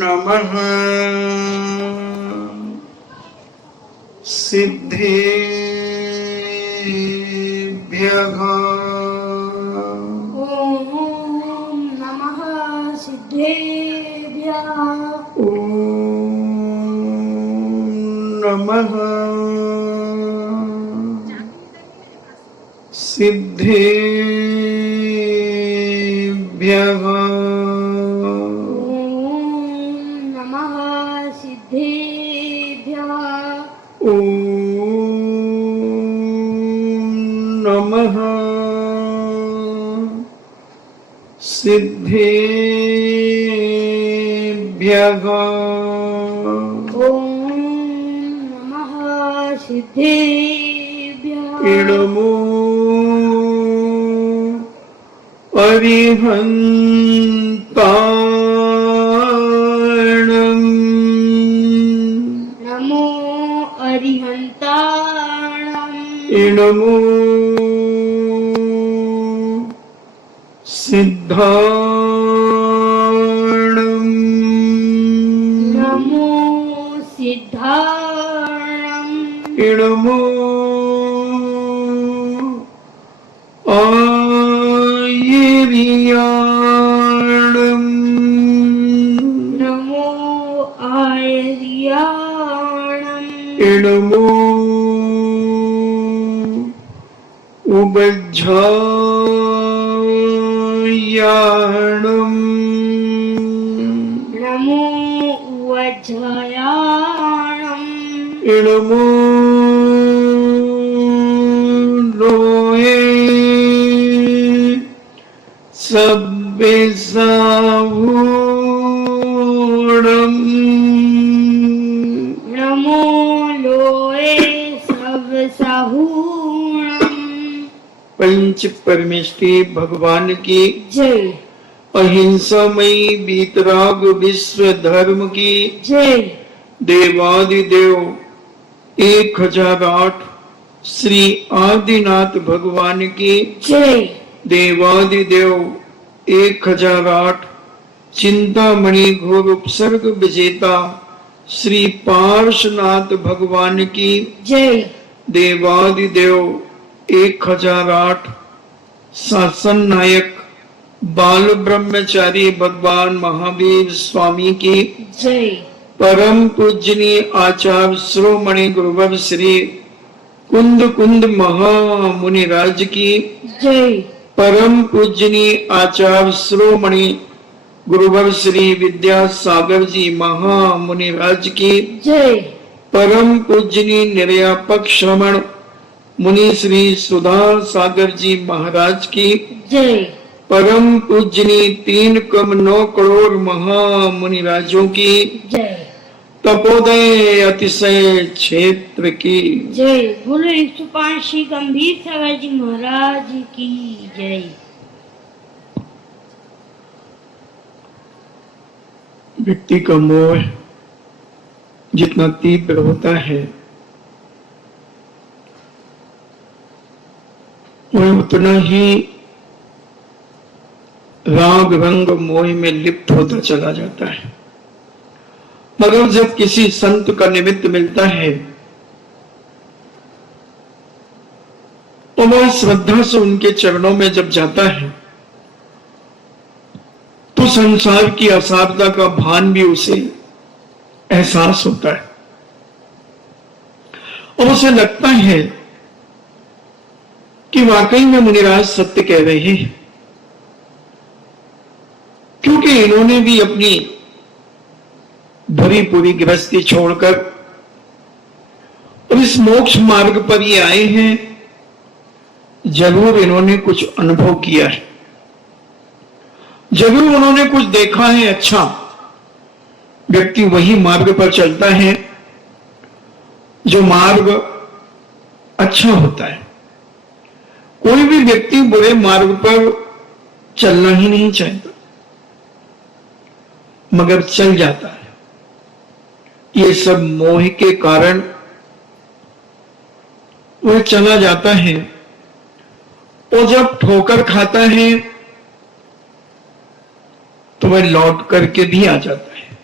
नमः सिद्धेभ्यः। ओम नमः सिद्धेभ्यः। ओम नमः सिद्धेभ्यः। ओम नमः सिद्धेभ्यः। ओम नमः सिद्धेभ्यः। ओम नमः सिद्धेभ्यः। इडमो अरिहन्ताणम्। नमो अरिहन्ताणम्। इडमो सिद्धाणम्। नमो सिद्धाणम्। इडमो आयर्याणम्। नमो आयर्याणम्। इडमो उबज्झायाणम्। नमो वज्रयाणम्। इडमो लोये सब्बेसावूणम्। नमो लोये सवसाहूणम्। पंच परमेष्टि भगवान की जय। अहिंसामयी वीतराग विश्व धर्म की जय। देवादिदेव 1008 श्री आदिनाथ भगवान की जय। देवादिदेव 1008 चिंतामणि घोर उपसर्ग विजेता श्री पार्श्वनाथ भगवान की जय। देवादिदेव 1008 शासन नायक बाल ब्रह्मचारी भगवान महावीर स्वामी की जय। परम पूजनीय आचार्य श्रोमणि गुरुवर श्री कुंद कुंद महामुनि राज की जय। परम पूजनीय आचार्य श्रोमणि गुरुवर श्री विद्यासागर जी महामुनि राज की जय। परम पूजनीय निर्यापक श्रमण मुनि श्री सुधा सागर जी महाराज की जय। परम पूजनीय 3,9 करोड़ महामुनि राजों की जय। तपोदय अतिशय क्षेत्र की जय। बोलो 105 श्री गंभीर सागर जी महाराज की जय। व्यक्ति का मोह जितना तीव्र होता है वह उतना ही राग रंग मोह में लिप्त होता चला जाता है। मगर जब किसी संत का निमित्त मिलता है तो वह श्रद्धा से उनके चरणों में जब जाता है तो संसार की असारता का भान भी उसे एहसास होता है और उसे लगता है कि वाकई में मुनिराज सत्य कह रहे हैं, क्योंकि इन्होंने भी अपनी भरी पूरी गृहस्थी छोड़कर और इस मोक्ष मार्ग पर ये आए हैं। जरूर इन्होंने कुछ अनुभव किया है, जरूर उन्होंने कुछ देखा है। अच्छा, व्यक्ति वही मार्ग पर चलता है जो मार्ग अच्छा होता है। कोई भी व्यक्ति बुरे मार्ग पर चलना ही नहीं चाहता, मगर चल जाता है। ये सब मोह के कारण वह चला जाता है और जब ठोकर खाता है तो वह लौट करके भी आ जाता है।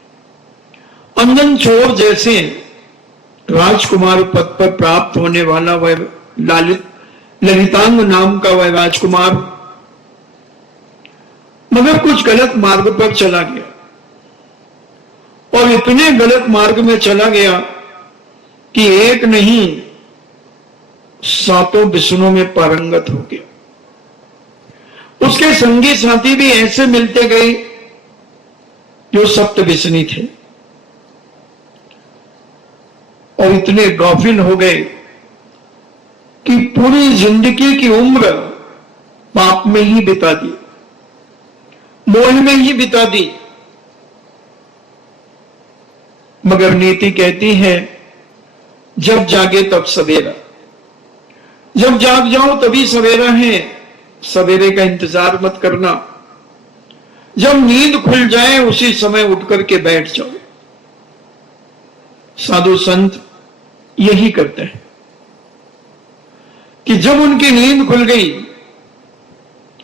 अंजन चोर जैसे राजकुमार पद पर प्राप्त होने वाला वह ललितांग नाम का वह राजकुमार मगर कुछ गलत मार्ग पर चला गया और इतने गलत मार्ग में चला गया कि एक नहीं सातों विष्णु में पारंगत हो गया। उसके संगी साथी भी ऐसे मिलते गए जो सप्त विष्णु थे और इतने गाफिल हो गए कि पूरी जिंदगी की उम्र पाप में ही बिता दी, मोह में ही बिता दी। मगर नीति कहती है जब जागे तब सवेरा, जब जाग जाओ तभी सवेरा है, सवेरे का इंतजार मत करना। जब नींद खुल जाए उसी समय उठ करके बैठ जाओ। साधु संत यही करते हैं कि जब उनकी नींद खुल गई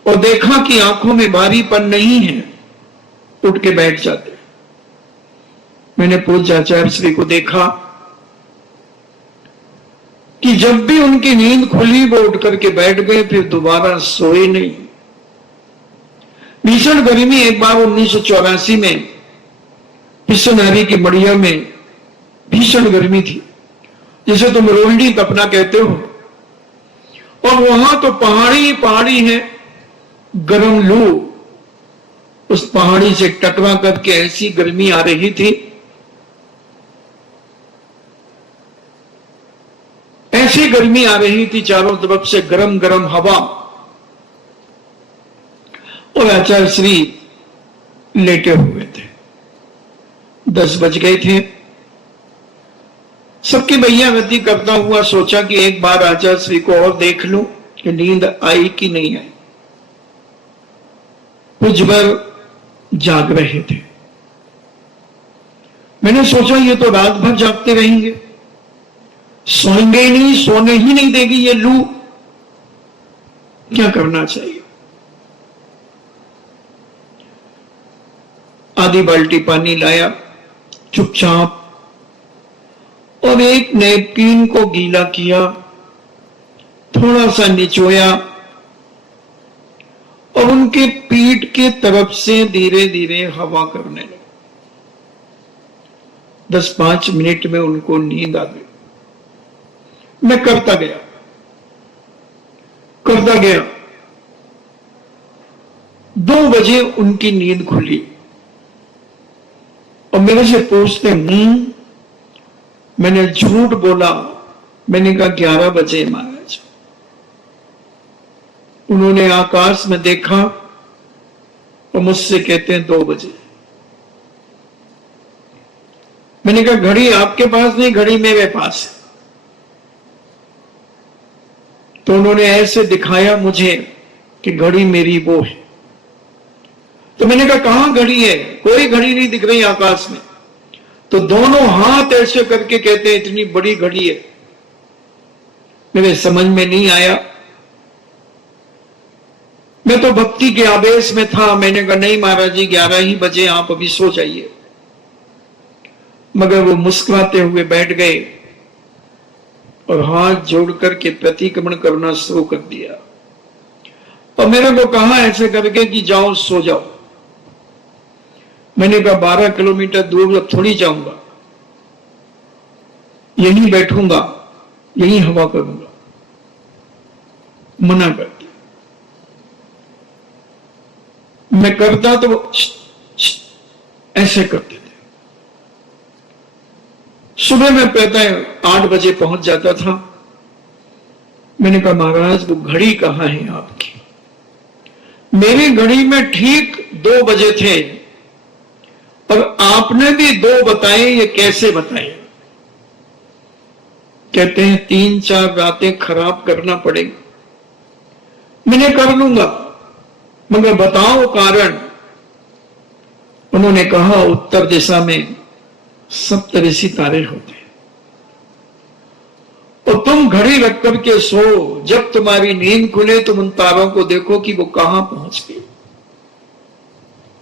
और देखा कि आंखों में भारीपन नहीं है, उठ के बैठ जाते। मैंने पूज्य आचार्य श्री को देखा कि जब भी उनकी नींद खुली वो उठ करके बैठ गए, फिर दोबारा सोए नहीं। भीषण गर्मी एक बार 1984 में पिसनहरी की मड़िया में भीषण गर्मी थी, जिसे तुम रोहिणी तपना कहते हो, और वहां तो पहाड़ी पहाड़ी है, गर्म लू उस पहाड़ी से टकरा करके ऐसी गर्मी आ रही थी, ऐसी गर्मी आ रही थी, चारों तरफ से गरम गरम हवा। और आचार्य श्री लेटे हुए थे। 10 बज गए थे। सबकी भैयावती करता हुआ सोचा कि एक बार आचार्य श्री को और देख लूं कि नींद आई कि नहीं आई। कुछ बार जाग रहे थे। मैंने सोचा ये तो रात भर जागते रहेंगे, सोएंगे नहीं, सोने ही नहीं देगी ये लू, क्या करना चाहिए। आधी बाल्टी पानी लाया चुपचाप और एक नैपकिन को गीला किया, थोड़ा सा निचोया और उनके पीठ के तरफ से धीरे धीरे हवा करने लगा। 10-5 मिनट में उनको नींद आ गई। मैं करता गया। 2 बजे उनकी नींद खुली और मेरे से पूछते मैंने झूठ बोला। मैंने कहा 11 बजे महाराज। उन्होंने आकाश में देखा और मुझसे कहते हैं 2 बजे। मैंने कहा घड़ी आपके पास नहीं, घड़ी मेरे पास है। तो उन्होंने ऐसे दिखाया मुझे कि घड़ी मेरी वो है। तो मैंने कहा कहां घड़ी है? कोई घड़ी नहीं दिख रही आकाश में। तो दोनों हाथ ऐसे करके कहते हैं इतनी बड़ी घड़ी है। मेरे समझ में नहीं आया। मैं तो भक्ति के आवेश में था। मैंने कहा नहीं महाराज जी 11 ही बजे, आप अभी सो जाइए। मगर वो मुस्कुराते हुए बैठ गए और हाथ जोड़ करके प्रतिक्रमण करना शुरू कर दिया और मेरे को कहा ऐसे करके कि जाओ सो जाओ। मैंने कहा 12 किलोमीटर दूर अब थोड़ी जाऊंगा, यहीं बैठूंगा, यहीं हवा करूंगा। मना कर दिया। मैं करता तो वो ऐसे करते थे। सुबह में प्रातः 8 बजे पहुंच जाता था। मैंने कहा महाराज वो घड़ी कहां है आपकी? मेरी घड़ी में ठीक 2 बजे थे और आपने भी 2 बताए, ये कैसे बताए? कहते हैं 3-4 रातें खराब करना पड़ेगी। मैंने कर लूंगा, मगर बताओ कारण। उन्होंने कहा उत्तर दिशा में सप्तऋषि तारे होते हैं और तुम घड़ी रख करके सो। जब तुम्हारी नींद खुले तुम उन तारों को देखो कि वो कहां पहुंच गए,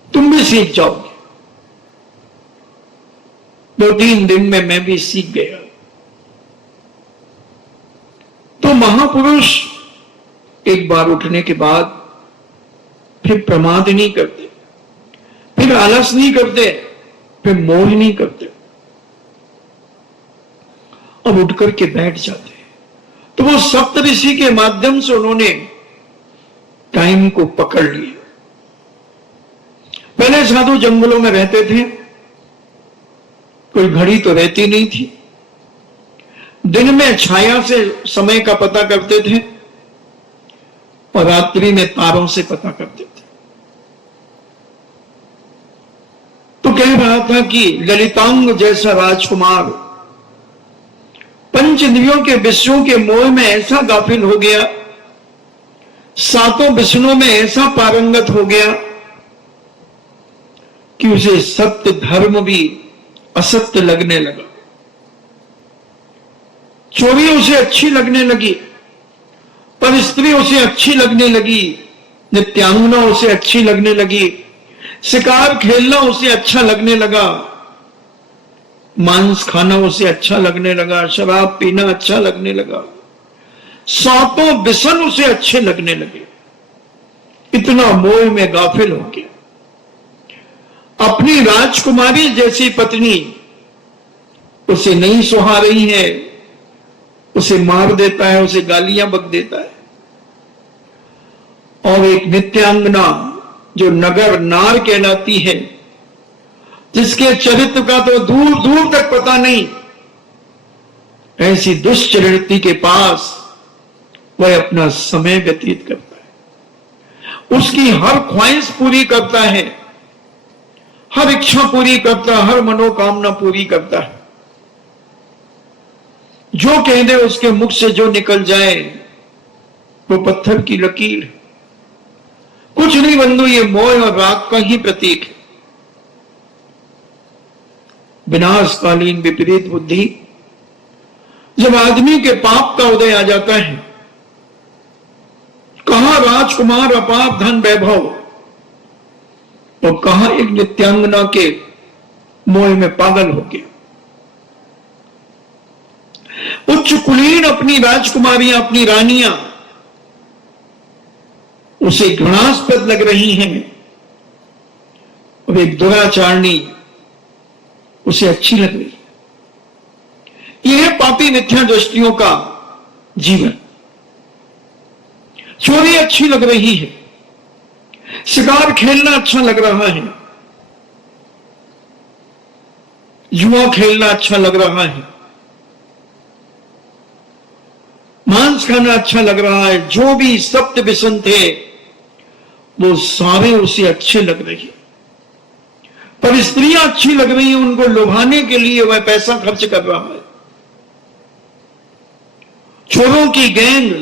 तुम भी सीख जाओगे। 2-3 दिन में मैं भी सीख गया। तो महापुरुष एक बार उठने के बाद फिर प्रमाद नहीं करते, फिर आलस नहीं करते, फिर मोह नहीं करते, अब उठ करके बैठ जाते हैं। तो वो सप्तऋषि के माध्यम से उन्होंने टाइम को पकड़ लिया। पहले साधु जंगलों में रहते थे, कोई घड़ी तो रहती नहीं थी, दिन में छाया से समय का पता करते थे और रात्रि में तारों से पता करते थे। तो कह रहा था कि ललितांग जैसा राजकुमार पंच इंद्रियों के विषयों के मोह में ऐसा गाफिल हो गया, सातों विषयों में ऐसा पारंगत हो गया कि उसे सत्य धर्म भी असत्य लगने लगा। चोरी उसे अच्छी लगने लगी, पर स्त्री उसे अच्छी लगने लगी, नित्यांगना उसे अच्छी लगने लगी, शिकार खेलना उसे अच्छा लगने लगा, मांस खाना उसे अच्छा लगने लगा, शराब पीना अच्छा लगने लगा, सातों व्यसन उसे अच्छे लगने लगे। इतना मोह में गाफिल हो गया। अपनी राजकुमारी जैसी पत्नी उसे नहीं सुहा रही है, उसे मार देता है, उसे गालियां बक देता है। और एक नित्यांगना जो नगर नार कहलाती है, जिसके चरित्र का तो दूर दूर तक पता नहीं, ऐसी दुष्चरित्री के पास वह अपना समय व्यतीत करता है, उसकी हर ख्वाहिश पूरी करता है, हर इच्छा पूरी करता है, हर मनोकामना पूरी करता है। जो कह दे उसके मुख से जो निकल जाए वो पत्थर की लकीर है। कुछ नहीं बंधु, ये मोह और राग का ही प्रतीक है। विनाशकालीन विपरीत बुद्धि, जब आदमी के पाप का उदय आ जाता है, कहां राजकुमार अपार धन वैभव और कहां एक नित्यांगना के मोह में पागल हो गया। उच्च कुलीन अपनी राजकुमारियां, अपनी रानियां उसे घृणास्पद लग रही हैं और एक दुराचारणी उसे अच्छी लग रही है। यह है पापी मिथ्या दृष्टियों का जीवन। चोरी अच्छी लग रही है, शिकार खेलना अच्छा लग रहा है, जुआ खेलना अच्छा लग रहा है, मांस खाना अच्छा लग रहा है, जो भी सप्त व्यसन थे वो सारे उसे अच्छे लग रहे हैं। पर स्त्रियां अच्छी लग रही हैं, उनको लुभाने के लिए वह पैसा खर्च कर रहा है। चोरों की गैंग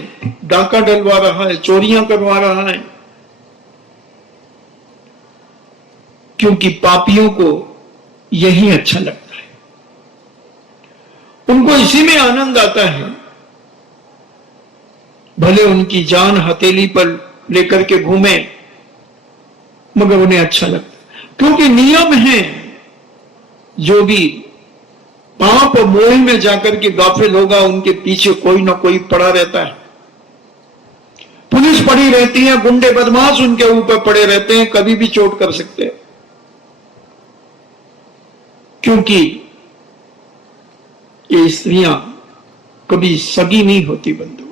डाका डलवा रहा है, चोरियां करवा रहा है, क्योंकि पापियों को यही अच्छा लगता है, उनको इसी में आनंद आता है। भले उनकी जान हथेली पर लेकर के घूमे, मगर उन्हें अच्छा लगता है, क्योंकि नियम है, जो भी पाप और मोह में जाकर के गाफिल होगा, उनके पीछे कोई ना कोई पड़ा रहता है। पुलिस पड़ी रहती है, गुंडे बदमाश उनके ऊपर पड़े रहते हैं, कभी भी चोट कर सकते हैं, क्योंकि ये स्त्रियां कभी सगी नहीं होती बंधु,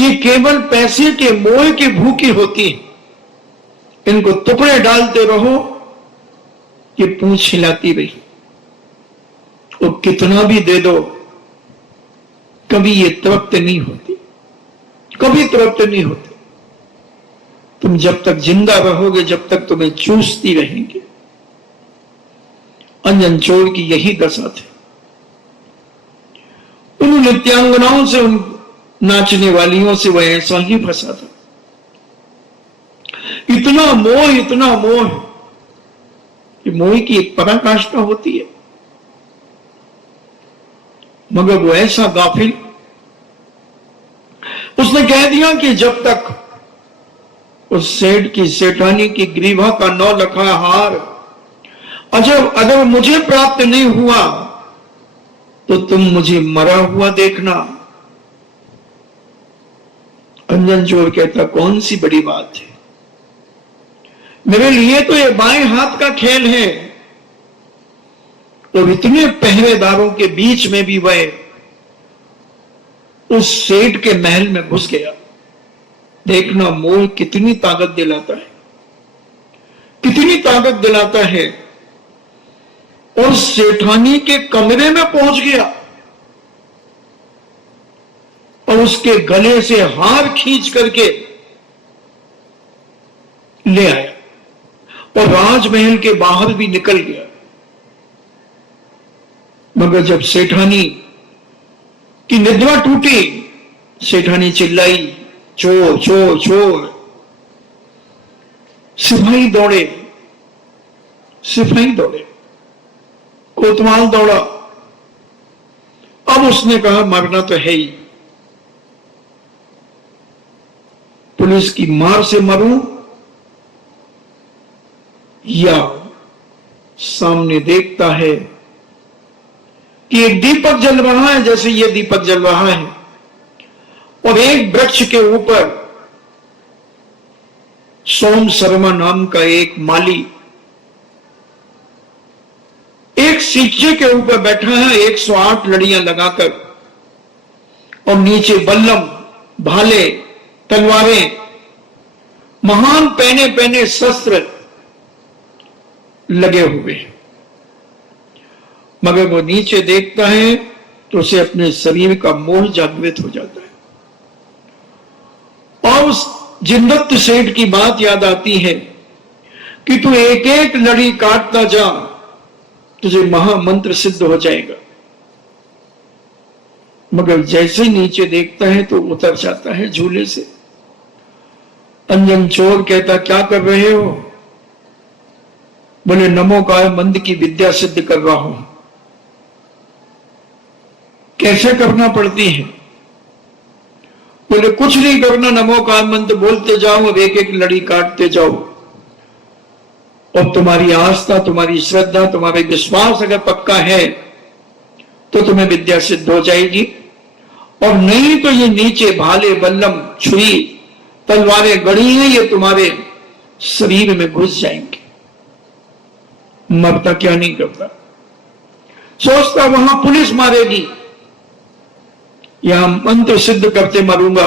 ये केवल पैसे के मोह की भूखी होती है। इनको टुकड़े डालते रहो, ये पूंछ हिलाती रही, और कितना भी दे दो कभी ये तृप्त नहीं होती, कभी तृप्त नहीं होती। तुम जब तक जिंदा रहोगे, जब तक तुम्हें चूसती रहेंगे। अंजन चोर की यही दशा थी। उन नित्यांगनाओं से, उन नाचने वालियों से वह ऐसा ही फंसा था। इतना मोह कि मोह की एक पराकाष्ठा होती है, मगर वो ऐसा गाफिल, उसने कह दिया कि जब तक उस सेठ की सेठानी की ग्रीवा का 9 लखा हार अगर मुझे प्राप्त नहीं हुआ तो तुम मुझे मरा हुआ देखना। अंजन चोर कहता, कौन सी बड़ी बात है, मेरे लिए तो ये बाएं हाथ का खेल है। और इतने पहरेदारों के बीच में भी वह उस सेठ के महल में घुस गया। देखना मोह कितनी ताकत दिलाता है, कितनी ताकत दिलाता है। और सेठानी के कमरे में पहुंच गया और उसके गले से हार खींच करके ले आया और राजमहल के बाहर भी निकल गया। मगर जब सेठानी की निद्रा टूटी, सेठानी चिल्लाई, चोर चोर चोर। सिपाही दौड़े, सिपाही दौड़े, कोतवाल दौड़ा। अब उसने कहा, मरना तो है ही, पुलिस की मार से मरूं या सामने देखता है कि एक दीपक जल रहा है, जैसे ये दीपक जल रहा है, और एक वृक्ष के ऊपर सोम शर्मा नाम का एक माली एक सीचे के ऊपर बैठा है 108 लड़ियां लगाकर, और नीचे बल्लम, भाले, तलवारें, महान पहने पहने शस्त्र लगे हुए। मगर वो नीचे देखता है तो उसे अपने शरीर का मोह जागृत हो जाता है और उस जिंदत्त सेठ की बात याद आती है कि तू एक एक लड़ी काटता जा, तुझे महामंत्र सिद्ध हो जाएगा। मगर जैसे नीचे देखता है तो उतर जाता है झूले से। अंजन चोर कहता, क्या कर रहे हो? बोले, नमो काय मंत्र की विद्या सिद्ध कर रहा हूं। कैसे करना पड़ती है? बोले, कुछ नहीं करना, नमो काय मंत्र बोलते जाओ और एक एक लड़ी काटते जाओ, और तुम्हारी आस्था, तुम्हारी श्रद्धा, तुम्हारे विश्वास अगर पक्का है तो तुम्हें विद्या सिद्ध हो जाएगी, और नहीं तो ये नीचे भाले, बल्लम, छुरी, तलवारें गड़ी हैं, ये तुम्हारे शरीर में घुस जाएंगे। मरता क्या नहीं करता, सोचता वहां पुलिस मारेगी, यहां मंत्र सिद्ध करते मरूंगा,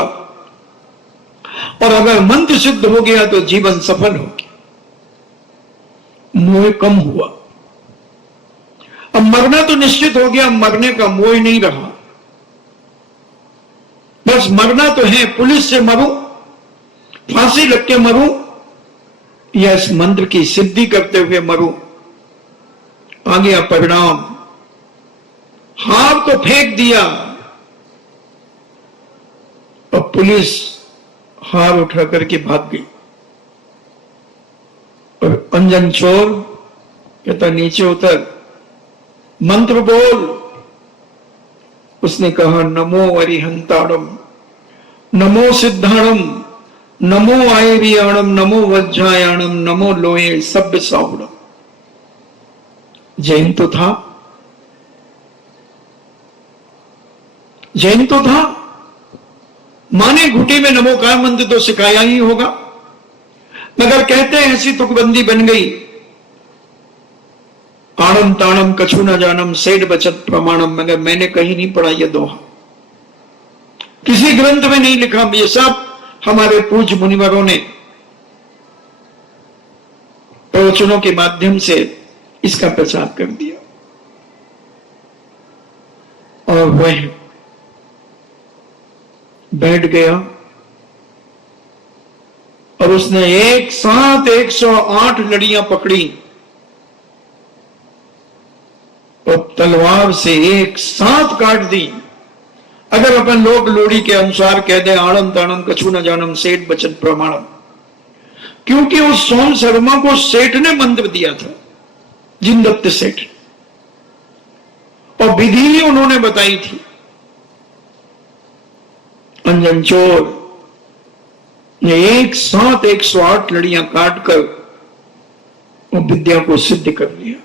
और अगर मंत्र सिद्ध हो गया तो जीवन सफल हो गया। मोह कम हुआ, अब मरना तो निश्चित हो गया, मरने का मोह नहीं रहा। बस मरना तो है, पुलिस से मरूं, फांसी लग के मरूं, या इस मंत्र की सिद्धि करते हुए मरूं। आ गया परिणाम, हार तो फेंक दिया और पुलिस हार उठा करके भाग गई। और अंजन चोर कहता, नीचे उतर, मंत्र बोल। उसने कहा, नमो अरिहंताड़म, नमो सिद्धाणम, नमो आयरियाणम, नमो वज्रायाणम, नमो लोये सभ्य साहुड़म। जैन तो था, जैन तो था, माने घुटी में नमो काय मंत्र तो सिखाया ही होगा। मगर कहते हैं ऐसी तुकबंदी बन गई, आणम ताणम कछु न जानम सेठ बचत प्रमाणम। मगर मैंने कहीं नहीं पढ़ा यह दोहा, किसी ग्रंथ में नहीं लिखा, ये सब हमारे पूज्य मुनिवरों ने प्रवचनों के माध्यम से इसका प्रचार कर दिया। और वह बैठ गया और उसने एक साथ 108 लड़ियां पकड़ी और तलवार से एक साथ काट दी। अगर अपन लोग लोड़ी के अनुसार कह दे, आणम ताणम कछु न जानम सेठ बचत प्रमाणम, क्योंकि उस सोम शर्मा को सेठ ने मंत्र दिया था, जिनदत्त सेठ, और विधि उन्होंने बताई थी। अंजन चोर ने एक साथ 108 लड़ियां काटकर वो विद्या को सिद्ध कर लिया।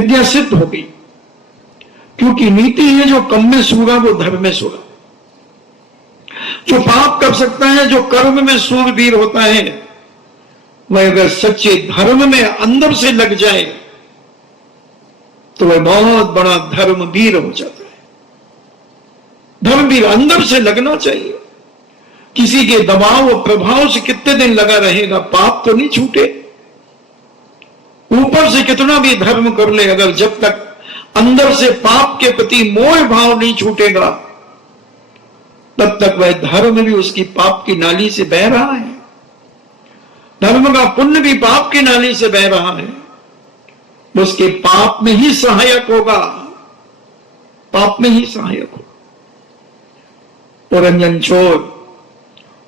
विद्या सिद्ध हो गई, क्योंकि नीति है जो कम में सूरा वो धर्म में सूरा। जो पाप कर सकता है, जो कर्म में सूरवीर होता है, वह अगर सच्चे धर्म में अंदर से लग जाए तो वह बहुत बड़ा धर्मवीर हो जाता है। धर्मवीर अंदर से लगना चाहिए। किसी के दबाव और प्रभाव से कितने दिन लगा रहेगा, पाप तो नहीं छूटे। ऊपर से कितना भी धर्म कर ले, अगर जब तक अंदर से पाप के प्रति मोह भाव नहीं छूटेगा, तब तक वह धर्म भी उसकी पाप की नाली से बह रहा है। धर्म का पुण्य भी पाप की नाली से बह रहा है, उसके पाप में ही सहायक होगा, पाप में ही सहायक हो। और रंजन चोर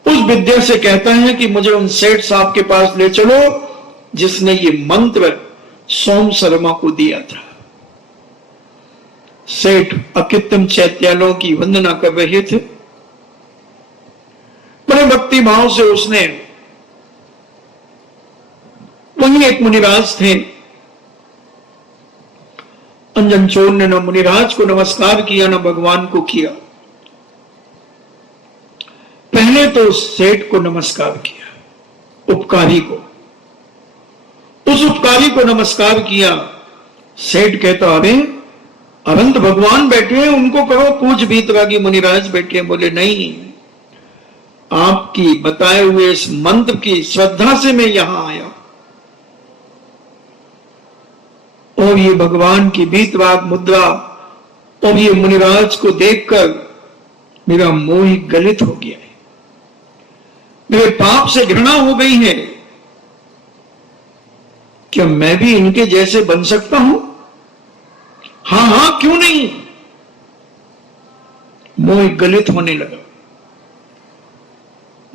उस विद्या से कहता है कि मुझे उन सेठ साहब के पास ले चलो जिसने ये मंत्र सोम शर्मा को दिया था। सेठ अकित्तम चैत्यालों की वंदना कर रहे थे। बड़े भक्ति भाव से उसने, वहीं एक मुनिराज थे, अंजन चोर ने न मुनिराज को नमस्कार किया न भगवान को किया। पहले तो उस सेठ को नमस्कार किया, उपकारी को, उस उपकारी को नमस्कार किया। सेठ कहता अरे अनंत भगवान बैठे हैं, उनको करो पूज भीतरागी मुनिराज बैठे हैं। बोले नहीं, आपकी बताए हुए इस मंत्र की श्रद्धा से मैं यहां आया, और ये भगवान की भीतराग मुद्रा और ये मुनिराज को देखकर मेरा मोह ही गलित हो गया है, मेरे पाप से घृणा हो गई है। क्या मैं भी इनके जैसे बन सकता हूं? हां हां, क्यों नहीं। मोह गलित होने लगा,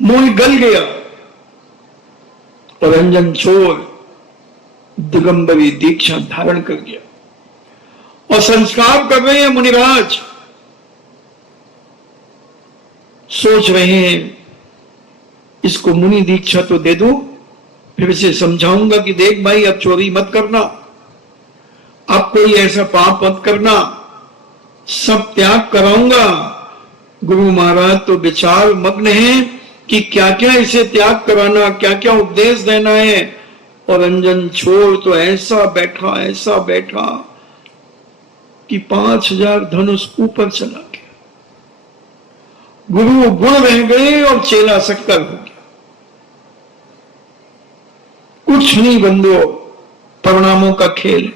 मोह गल गया, और रंजन चोर दिगंबरी दीक्षा धारण कर गया और संस्कार कर रहे हैं। मुनिराज सोच रहे हैं इसको मुनि दीक्षा तो दे दो, फिर इसे समझाऊंगा कि देख भाई अब चोरी मत करना, अब कोई ऐसा पाप मत करना, सब त्याग कराऊंगा। गुरु महाराज तो विचार मग्न है कि क्या क्या इसे त्याग कराना, क्या क्या उपदेश देना है। और रंजन छोर तो ऐसा बैठा कि 5000 धनुष ऊपर चला गया। गुरु गुण रह गए और चेला शक्कर हो गया। कुछ नहीं बंधो, परिणामों का खेल है,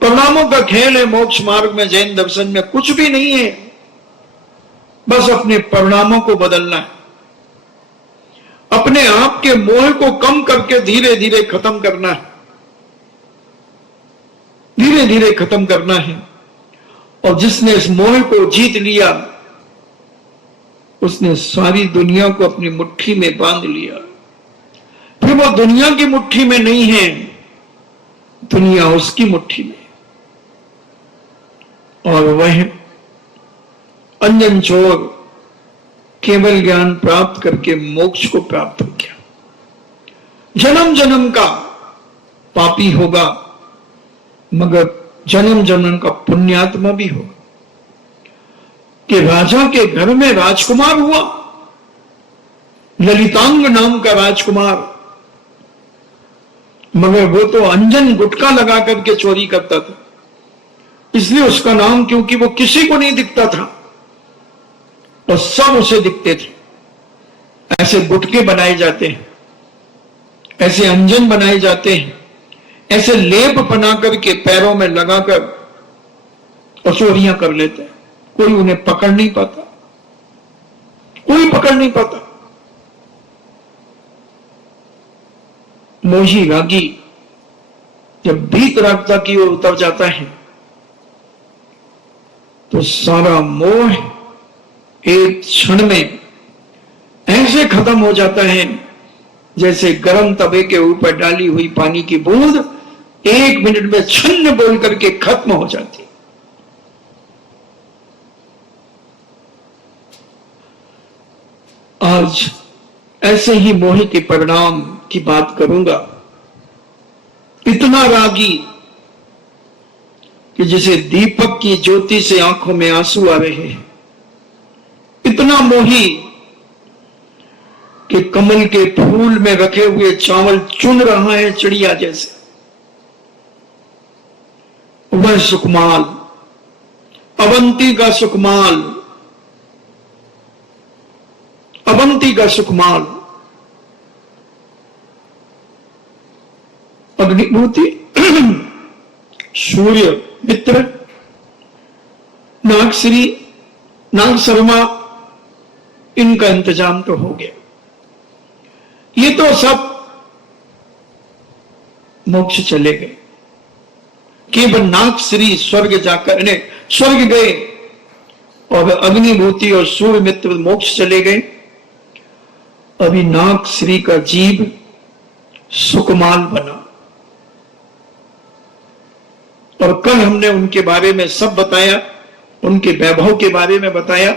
परिणामों का खेल है। मोक्ष मार्ग में, जैन दर्शन में कुछ भी नहीं है, बस अपने परिणामों को बदलना है, अपने आप के मोह को कम करके धीरे धीरे खत्म करना है, धीरे धीरे खत्म करना है। और जिसने इस मोह को जीत लिया, उसने सारी दुनिया को अपनी मुट्ठी में बांध लिया। फिर वो दुनिया की मुट्ठी में नहीं है, दुनिया उसकी मुट्ठी में। और वह अंजन चोर केवल ज्ञान प्राप्त करके मोक्ष को प्राप्त हो गया। जन्म जन्म का पापी होगा, मगर जन्म जन्म का पुण्यात्मा भी होगा। कि राजा के घर में राजकुमार हुआ, ललितांग नाम का राजकुमार, मगर वो तो अंजन गुटका लगा करके चोरी करता था, इसलिए उसका नाम, क्योंकि वो किसी को नहीं दिखता था और सब उसे दिखते थे। ऐसे गुटके बनाए जाते हैं, ऐसे अंजन बनाए जाते हैं, ऐसे लेप बना करके पैरों में लगाकर और चोरियां कर लेते हैं। कोई उन्हें पकड़ नहीं पाता, कोई पकड़ नहीं पाता। मोही रागी जब भीतरागता की ओर उतर जाता है तो सारा मोह एक क्षण में ऐसे खत्म हो जाता है जैसे गर्म तवे के ऊपर डाली हुई पानी की बूंद 1 मिनट में छन्न बोल करके खत्म हो जाती। आज ऐसे ही मोह के परिणाम की बात करूंगा। इतना रागी कि जैसे दीपक की ज्योति से आंखों में आंसू आ रहे हैं, इतना मोही कि कमल के फूल में रखे हुए चावल चुन रहा है चिड़िया जैसे। वह सुकमाल, अवंती का सुकमाल, अवंती का सुकमाल, अग्निभूति, सूर्य मित्र, नागश्री, नाग शर्मा, इनका इंतजाम तो हो गया। ये तो सब मोक्ष चले गए। केवल नागश्री स्वर्ग जाकर स्वर्ग गए और अग्निभूति और सूर्य मित्र मोक्ष चले गए। अभी नागश्री का जीव सुकमाल बना। और कल हमने उनके बारे में सब बताया, उनके वैभव के बारे में बताया।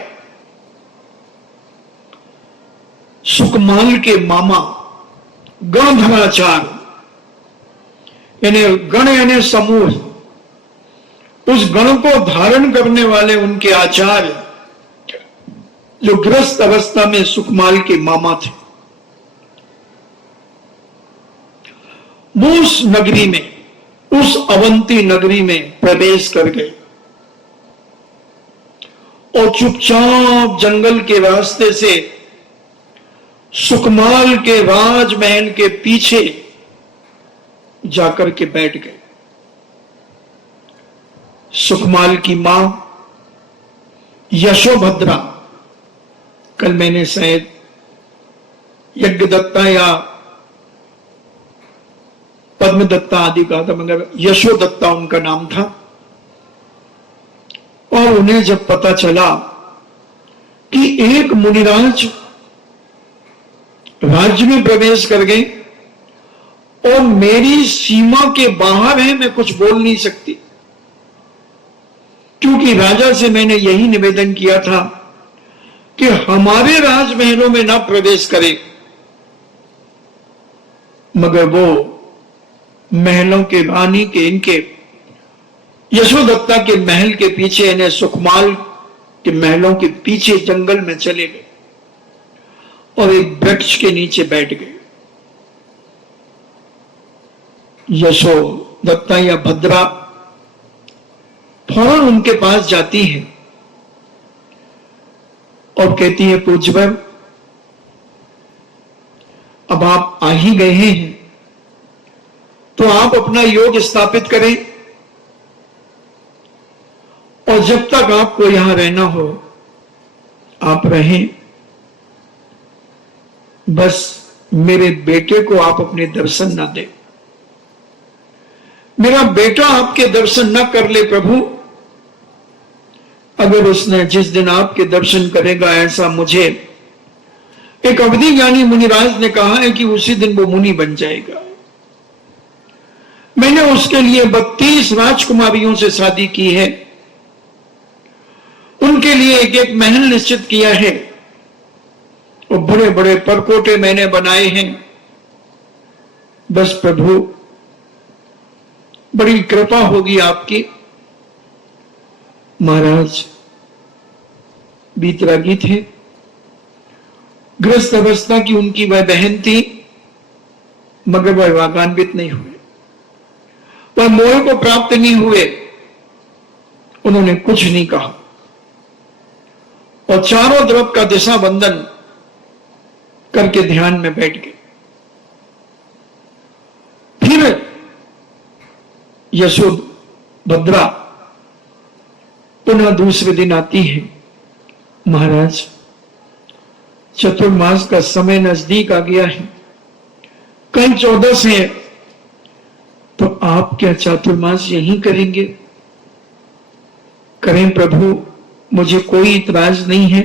सुकमाल के मामा गणधराचार्य, यानी गण यानी समूह, उस गण को धारण करने वाले उनके आचार्य जो ग्रस्त अवस्था में सुकमाल के मामा थे, वो उस नगरी में, उस अवंती नगरी में प्रवेश कर गए और चुपचाप जंगल के रास्ते से सुकमाल के राजमहल के पीछे जाकर के बैठ गए। सुकमाल की मां यशोभद्रा, कल मैंने शायद यज्ञदत्ता या पद्मदत्ता आदि कहा था, मगर यशोदत्ता उनका नाम था। और उन्हें जब पता चला कि एक मुनिराज राज्य में प्रवेश कर गए और मेरी सीमा के बाहर है, मैं कुछ बोल नहीं सकती, क्योंकि राजा से मैंने यही निवेदन किया था कि हमारे राजमहलों में ना प्रवेश करे, मगर वो महलों के रानी के, इनके यशोदत्ता के महल के पीछे, यानी सुकमाल के महलों के पीछे जंगल में चले गए और एक वृक्ष के नीचे बैठ गए। यशोदत्ता या भद्रा फौरन उनके पास जाती है और कहती है, पूज्यवर, अब आप आ ही गए हैं तो आप अपना योग स्थापित करें और जब तक आपको यहां रहना हो आप रहें। बस मेरे बेटे को आप अपने दर्शन ना दें। मेरा बेटा आपके दर्शन न कर ले प्रभु, अगर उसने जिस दिन आपके दर्शन करेगा, ऐसा मुझे एक अवधि ज्ञानी मुनिराज ने कहा है कि उसी दिन वो मुनि बन जाएगा। मैंने उसके लिए 32 राजकुमारियों से शादी की है, उनके लिए एक एक महल निश्चित किया है और बड़े बड़े परकोटे मैंने बनाए हैं। बस प्रभु बड़ी कृपा होगी आपकी। महाराज बीतरागी थे, ग्रस्त अवस्था की उनकी वह बहन थी, मगर वह वागान्वित नहीं हुए, वह मोह को प्राप्त नहीं हुए। उन्होंने कुछ नहीं कहा और चारों तरफ का दिशा बंधन करके ध्यान में बैठ गए। फिर यशोभद्रा पुनः दूसरे दिन आती है, महाराज चतुर्मास का समय नजदीक आ गया है, कल 14 है, तो आप क्या चातुर्मास यहीं करेंगे? करें प्रभु, मुझे कोई इतराज नहीं है,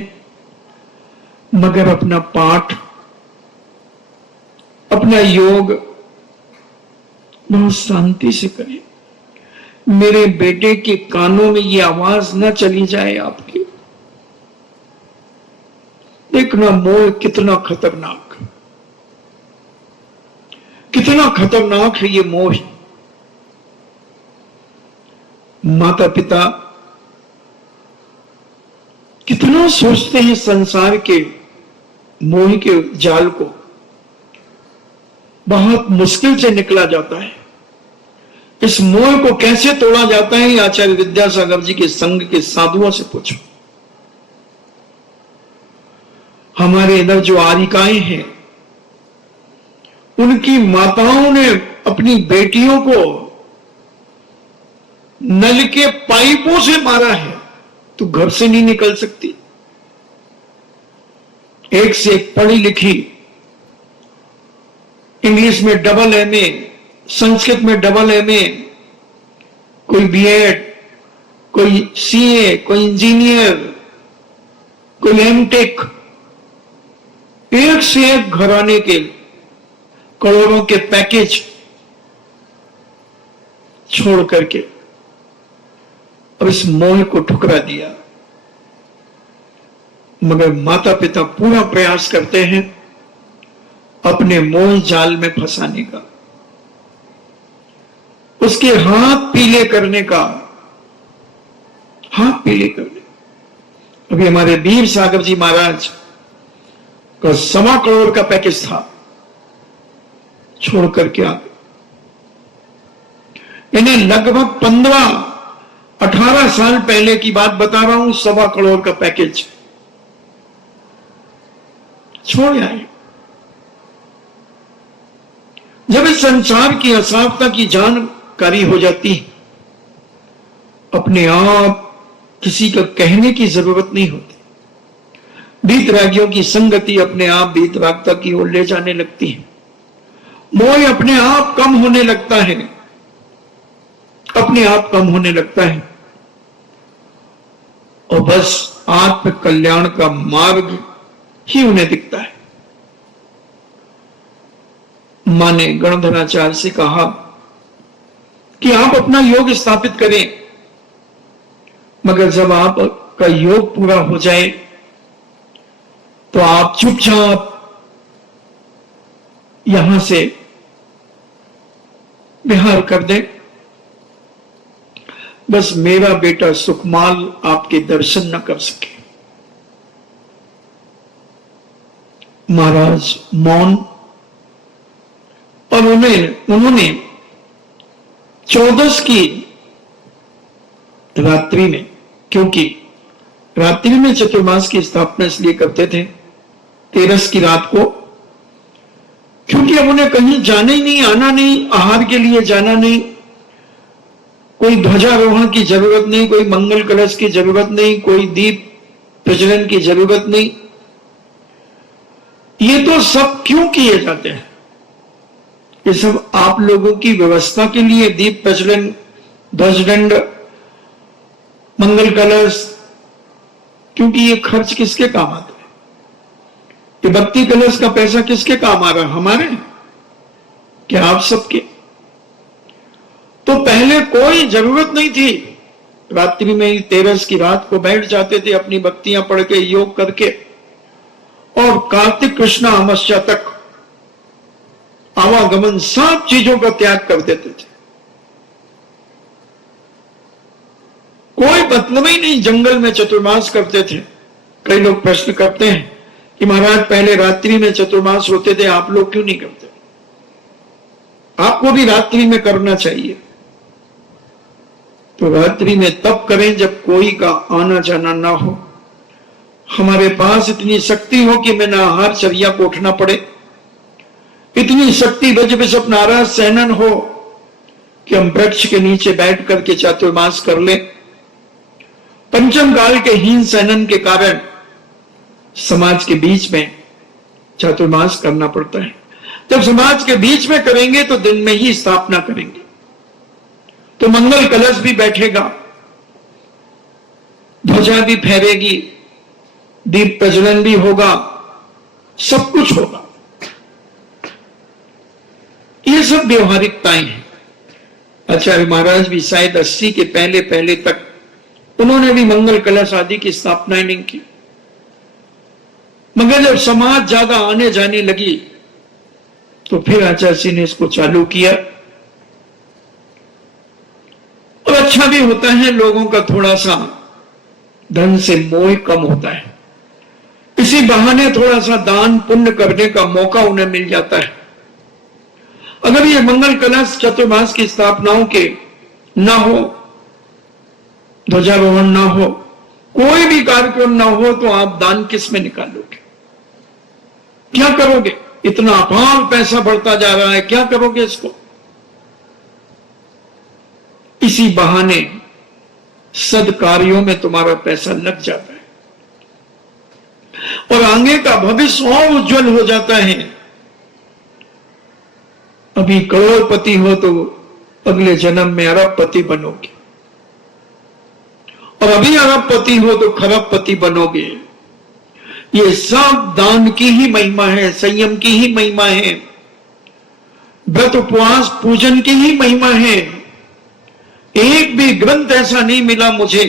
मगर अपना पाठ, अपना योग बहुत शांति से करें। मेरे बेटे के कानों में ये आवाज न चली जाए आपकी। देखना मोह कितना खतरनाक, कितना खतरनाक है ये मोह। माता पिता कितना सोचते हैं संसार के मोह के जाल को बहुत मुश्किल से निकला जाता है। इस मोह को कैसे तोड़ा जाता है, आचार्य विद्यासागर जी के संग के साधुओं से पूछो। हमारे इधर जो आरिकाएं हैं, उनकी माताओं ने अपनी बेटियों को नल के पाइपों से मारा है, तो घर से नहीं निकल सकती। एक से एक पढ़ी लिखी, इंग्लिश में डबल एमए, संस्कृत में डबल एमए, कोई बीएड, कोई सीए, कोई इंजीनियर, कोई एमटेक, एक से एक घराने के करोड़ों के पैकेज छोड़ करके अब इस मोह को ठुकरा दिया। मगर माता पिता पूरा प्रयास करते हैं अपने मोह जाल में फंसाने का, उसके हाथ पीले करने का, हाथ पीले करने। अभी हमारे वीर सागर जी महाराज का 1.25 करोड़ का पैकेज था, छोड़ करके आ गए। इन्हें लगभग 15-18 साल पहले की बात बता रहा हूं, 1.25 करोड़ का पैकेज छोड़ आए। जब इस संसार की असारता की जानकारी हो जाती है, अपने आप किसी का कहने की जरूरत नहीं होती। बीतरागियों की संगति अपने आप बीतरागता की ओर ले जाने लगती है। मोह अपने आप कम होने लगता है, अपने आप कम होने लगता है, और बस आत्म कल्याण का मार्ग ही उन्हें दिखता है। मां ने गणधराचार्य से कहा कि आप अपना योग स्थापित करें, मगर जब आपका योग पूरा हो जाए तो आप चुपचाप यहां से विहार कर दें। बस मेरा बेटा सुखमाल आपके दर्शन न कर सके। महाराज मौन, और उन्होंने 14 की रात्रि में, क्योंकि रात्रि में चतुर्मास की स्थापना इसलिए करते थे 13 की रात को, क्योंकि अब उन्हें कहीं जाना ही नहीं, आना नहीं, आहार के लिए जाना नहीं, कोई ध्वजारोहण की जरूरत नहीं, कोई मंगल कलश की जरूरत नहीं, कोई दीप प्रज्वलन की जरूरत नहीं। ये तो सब क्यों किए जाते हैं? ये सब आप लोगों की व्यवस्था के लिए, दीप प्रज्वलन, ध्वजदंड, मंगल कलश, क्योंकि ये खर्च किसके काम आता है? ये भक्ति कलश का पैसा किसके काम आ रहा है? हमारे, क्या आप सबके? तो पहले कोई जरूरत नहीं थी, रात्रि में 13 की रात को बैठ जाते थे अपनी भक्तियां पढ़ के, योग करके, और कार्तिक कृष्ण अमावस्या तक आवागमन सब चीजों का त्याग कर देते थे। कोई मतलब ही नहीं, जंगल में चतुर्मास करते थे। कई लोग प्रश्न करते हैं कि महाराज पहले रात्रि में चतुर्मास होते थे, आप लोग क्यों नहीं करते? आपको भी रात्रि में करना चाहिए। तो रात्रि में तब करें जब कोई का आना जाना ना हो, हमारे पास इतनी शक्ति हो कि मैं नाहार चर्या को उठना पड़े, इतनी शक्ति ब्रज बिशप नाराज सैनन हो कि हम वृक्ष के नीचे बैठ करके चातुर्मास कर ले। पंचम काल के हीन सैनन के कारण समाज के बीच में चातुर्मास करना पड़ता है। जब समाज के बीच में करेंगे तो दिन में ही स्थापना करेंगे, तो मंगल कलश भी बैठेगा, ध्वजा भी फहरेगी, दीप प्रज्वलन भी होगा, सब कुछ होगा। ये सब व्यवहारिकताएं हैं। आचार्य महाराज भी शायद 80 के पहले पहले तक उन्होंने भी मंगल कलश आदि की स्थापना नहीं की, मगर जब समाज ज्यादा आने जाने लगी तो फिर आचार्य जी ने इसको चालू किया। और अच्छा भी होता है, लोगों का थोड़ा सा धन से मोह कम होता है। इसी बहाने थोड़ा सा दान पुण्य करने का मौका उन्हें मिल जाता है। अगर ये मंगल कलश चतुर्मास की स्थापनाओं के ना हो, ध्वजारोहण ना हो, कोई भी कार्यक्रम ना हो, तो आप दान किस में निकालोगे? क्या करोगे? इतना अपार पैसा बढ़ता जा रहा है, क्या करोगे इसको? इसी बहाने सदकार्यों में तुम्हारा पैसा लग जाता है और आगे का भविष्य और उज्जवल हो जाता है। अभी करोड़पति हो तो अगले जन्म में अरबपति बनोगे, और अभी अरबपति हो तो खरबपति बनोगे। ये सब दान की ही महिमा है, संयम की ही महिमा है, व्रत उपवास पूजन की ही महिमा है। एक भी ग्रंथ ऐसा नहीं मिला मुझे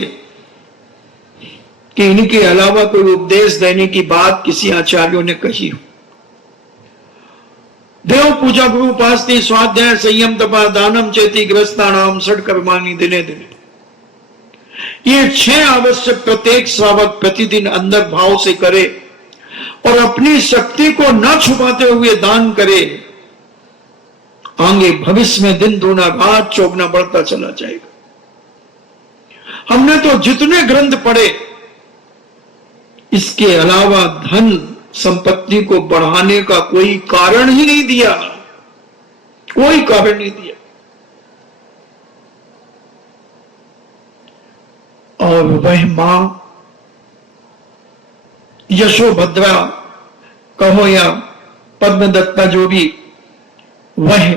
कि इनके अलावा कोई उपदेश देने की बात किसी आचार्यों ने कही हो। देव पूजा गुरु उपासना स्वाध्याय संयम तपा दानम चेति ग्रस्तानाम षड्कर्माणि दिने दिने, ये 6 आवश्यक प्रत्येक श्रावक प्रतिदिन अंदर भाव से करे और अपनी शक्ति को न छुपाते हुए दान करे। आगे भविष्य में दिन दूना रात चौगुना बढ़ता चला जाएगा। हमने तो जितने ग्रंथ पढ़े, इसके अलावा धन संपत्ति को बढ़ाने का कोई कारण ही नहीं दिया, कोई कारण नहीं दिया। और वह मां यशोभद्रा कहो या पद्मदत्ता, जो भी, वह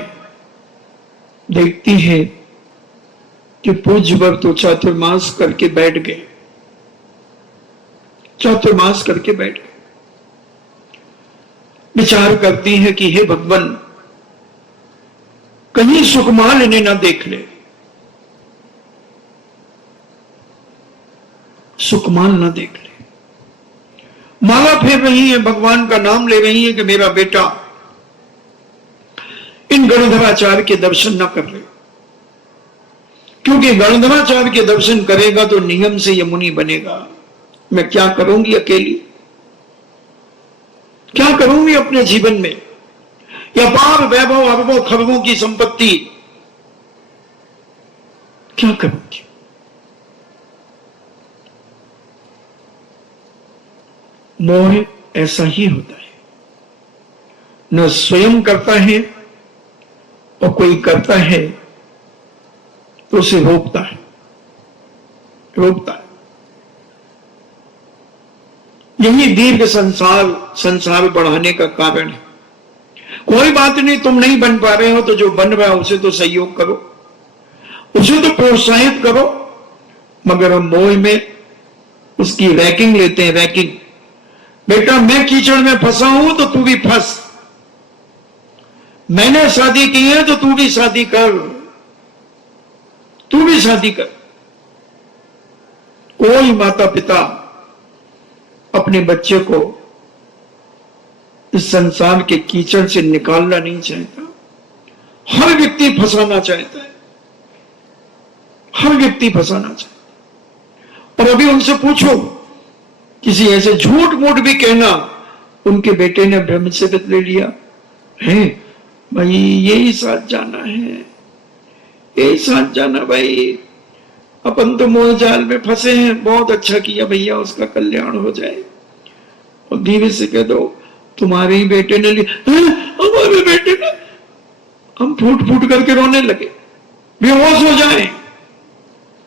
देखती है कि पूज्य वर तो चातुर्मास करके बैठ गए, चातुर्मास करके बैठ गए। विचार करती है कि हे भगवान, कहीं सुकुमार इन्हें ना देख ले, सुकुमार ना देख ले। माला फेर रही है, भगवान का नाम ले रही है कि मेरा बेटा इन गणधराचार्य के दर्शन न कर ले, क्योंकि गणधराचार्य के दर्शन करेगा तो नियम से यह मुनि बनेगा। मैं क्या करूंगी अकेली, क्या करूंगी अपने जीवन में? या पार वैभव अरबों खरबों की संपत्ति, क्या करूंगी? मोह ऐसा ही होता है, न स्वयं करता है और कोई करता है तो उसे रोकता है, रोकता है। यही दीर्घ संसार बढ़ाने का कारण है। कोई बात नहीं, तुम नहीं बन पा रहे हो तो जो बन रहा है उसे तो सहयोग करो, उसे तो प्रोत्साहित करो, मगर हम मोह में उसकी रैकिंग लेते हैं, रैकिंग। बेटा मैं कीचड़ में फंसा हूं तो तू भी फंस, मैंने शादी की है तो तू भी शादी कर, तू भी शादी कर। कोई माता पिता अपने बच्चे को इस संसार के कीचड़ से निकालना नहीं चाहता, हर व्यक्ति फंसाना चाहता है, हर व्यक्ति फंसाना चाहता है। और अभी उनसे पूछो, किसी ऐसे झूठ मूठ भी कहना, उनके बेटे ने ब्रह्म से ले लिया है, भाई यही साथ जाना है, यही साथ जाना भाई, अपन तो मोह जाल में फंसे हैं, बहुत अच्छा किया भैया, उसका कल्याण हो जाए। और धीरे से कह दो तुम्हारे ही बेटे ने लिया, हमारे बेटे ने, हम फूट फूट करके रोने लगे, बेहोश हो जाए,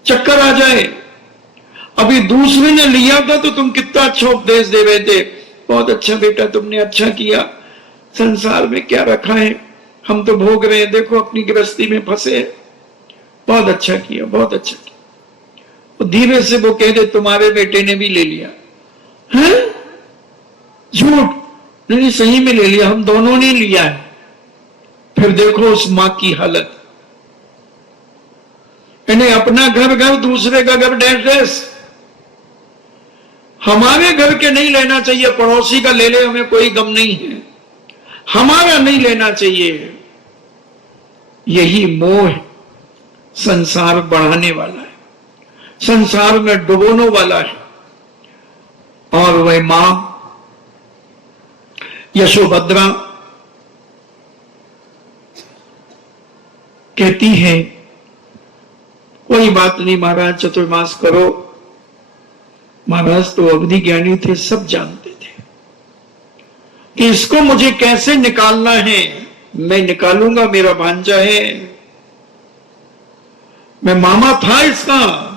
चक्कर आ जाए। अभी दूसरे ने लिया था तो तुम कितना अच्छा उपदेश दे रहे थे, बहुत अच्छा बेटा तुमने अच्छा किया, संसार में क्या रखा है, हम तो भोग रहे हैं, देखो अपनी गृहस्थी में फंसे, बहुत अच्छा किया, बहुत अच्छा किया। और धीरे से वो कह दे तुम्हारे बेटे ने भी ले लिया है, झूठ नहीं, सही में ले लिया, हम दोनों ने लिया है। फिर देखो उस मां की हालत, इन्हें अपना घर घर, दूसरे का घर डैश डैश। हमारे घर के नहीं लेना चाहिए, पड़ोसी का ले ले, हमें कोई गम नहीं है, हमारा नहीं लेना चाहिए। यही मोह है। संसार बढ़ाने वाला है, संसार में डुबोने वाला है। और वह मां यशोभद्रा कहती है, कोई बात नहीं महाराज, चतुर्मास करो। महाराज तो अवधि ज्ञानी थे, सब जानते थे कि इसको मुझे कैसे निकालना है। मैं निकालूंगा, मेरा भांजा है, मैं मामा था इसका,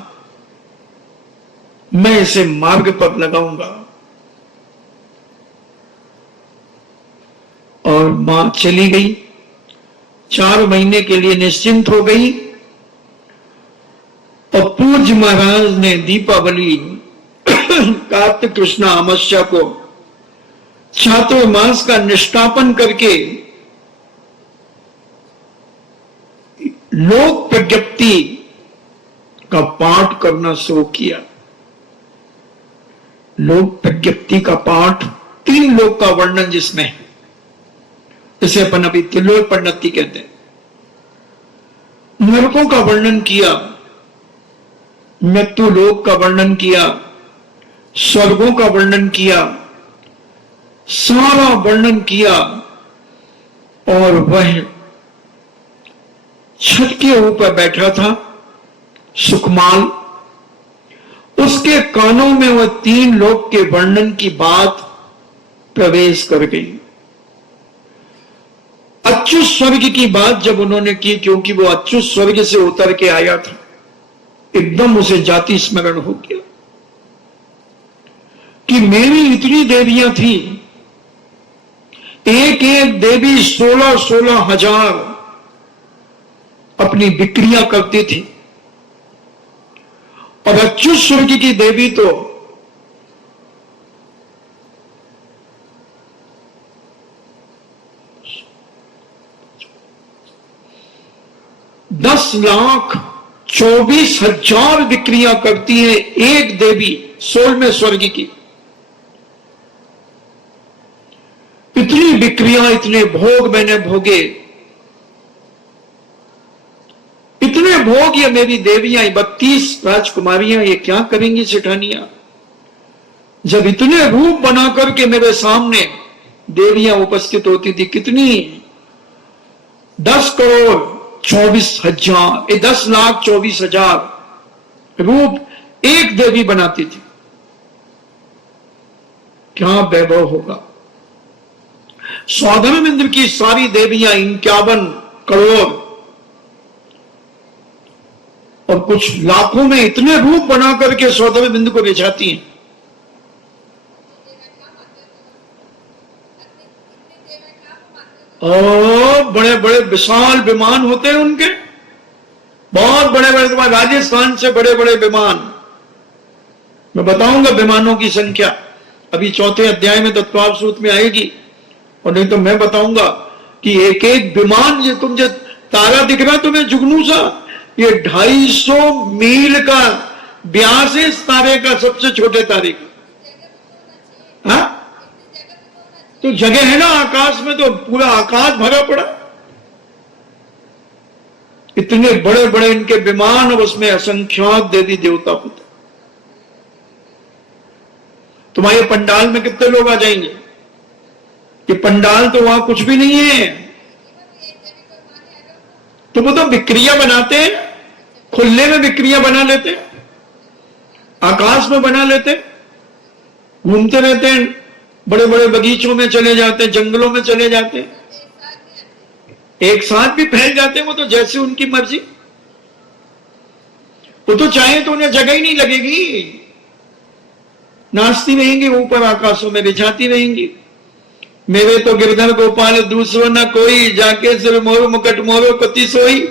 मैं इसे मार्ग पर लगाऊंगा। और मां चली गई, 4 महीने के लिए निश्चिंत हो गई। और पूज्य महाराज ने दीपावली कार्तिक कृष्ण अमावस्या को चातुर्मास का निष्ठापन करके लोक प्रज्ञप्ति का पाठ करना शुरू किया। लोक प्रज्ञप्ति का पाठ 3 लोक का वर्णन जिसमें है, इसे अपन अभी त्रिलोक परिणति कहते हैं। नरकों का वर्णन किया, मृत्यु लोक का वर्णन किया, स्वर्गों का वर्णन किया, सारा वर्णन किया। और वह छत के ऊपर बैठा था सुखमाल, उसके कानों में वह 3 लोक के वर्णन की बात प्रवेश कर गई। अच्युत स्वर्ग की बात जब उन्होंने की, क्योंकि वो अच्युत स्वर्ग से उतर के आया था, एकदम उसे जाति स्मरण हो गया कि मेरी इतनी देवियां थी, एक एक देवी 16-16 हजार अपनी बिक्रियां करती थी। और अच्युत स्वर्ग की देवी तो 10,24,000 बिक्रियां करती है एक देवी 16वें स्वर्ग की। इतनी बिक्रियां, इतने भोग मैंने भोगे, इतने भोग ये मेरी देवियां 32 राजकुमारियां ये क्या करेंगी सेठानियां। जब इतने रूप बना करके मेरे सामने देवियां उपस्थित होती थी, कितनी 10,24,000 10,24,000 रूप एक देवी बनाती थी। क्या वैभव होगा। सौधर्मेंद्र की सारी देवियां 51 करोड़ और कुछ लाखों में इतने रूप बना करके सौधर्मेंद्र को रिझाती हैं। और बड़े बड़े विशाल विमान होते हैं उनके, बहुत बड़े बड़े, तुम्हारे राजस्थान से बड़े बड़े विमान। मैं बताऊंगा विमानों की संख्या अभी 4थे अध्याय में तत्वाव सूत्र में आएगी। और नहीं तो मैं बताऊंगा कि एक एक विमान, ये तुम जो तारा दिख रहा तुम्हें जुगनू सा, ये 250 मील का व्यास है इस तारे का, सबसे छोटे तारे का। हाँ, तो जगह है ना आकाश में, तो पूरा आकाश भरा पड़ा। इतने बड़े बड़े इनके विमान, और उसमें असंख्यात देवी देवता होते। तुम्हारे पंडाल में कितने लोग आ जाएंगे। ये पंडाल तो वहां कुछ भी नहीं है, तो वो तो बिक्रियां बनाते हैं, खुले में बिक्रियां बना लेते हैं, आकाश में बना लेते हैं, घूमते रहते हैं, बड़े बड़े बगीचों में चले जाते हैं, जंगलों में चले जाते हैं, एक साथ भी फैल जाते हैं। वो तो जैसे उनकी मर्जी, वो तो चाहे तो उन्हें जगह ही नहीं लगेगी, नाचती रहेंगी ऊपर आकाशों में, बिछाती रहेंगी। मेरे तो गिरधर गोपाल दूसरो न कोई, जाके सिर मोर मुकट मोरो पति सोई,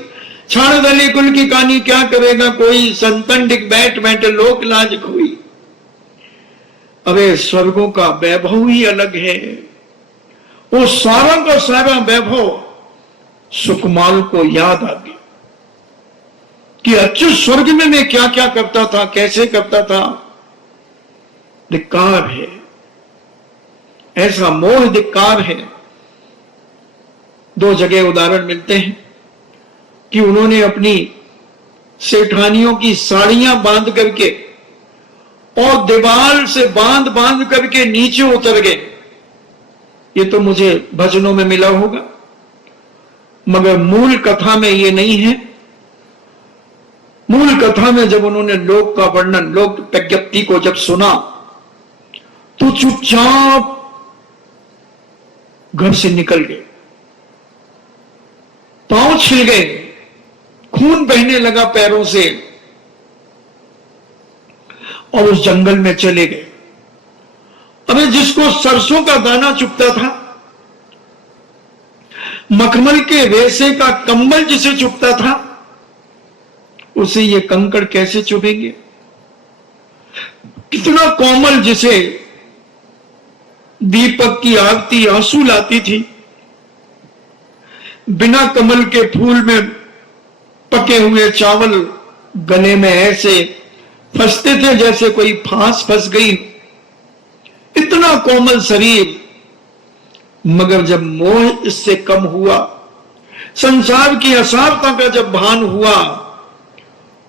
छाण दली कुल की कहानी क्या करेगा कोई, संतन डिग बैठ बैठ लोक लाज खोई। अबे स्वर्गों का वैभव ही अलग है। वो सारा का सारा वैभव सुकमाल को याद आ गया कि अच्युत स्वर्ग में मैं क्या क्या करता था, कैसे करता था। धिक्कार है, ऐसा मोह धिक्कार है। 2 जगह उदाहरण मिलते हैं कि उन्होंने अपनी सेठानियों की साड़ियां बांध करके और दीवार से बांध बांध करके नीचे उतर गए। ये तो मुझे भजनों में मिला होगा, मगर मूल कथा में ये नहीं है। मूल कथा में जब उन्होंने लोक का वर्णन, लोक प्रज्ञप्ति को जब सुना, तो चुपचाप घर से निकल गए, पांव छिल गए, खून बहने लगा पैरों से, और उस जंगल में चले गए। अबे जिसको सरसों का दाना चुभता था, मखमल के रेशे का कंबल जिसे चुभता था, उसे ये कंकड़ कैसे चुभेंगे? कितना कोमल जिसे दीपक की आरती आंसू लाती थी, बिना कमल के फूल में पके हुए चावल गले में ऐसे फंसते थे जैसे कोई फांस फंस गई। इतना कोमल शरीर, मगर जब मोह इससे कम हुआ, संसार की असारता का जब भान हुआ,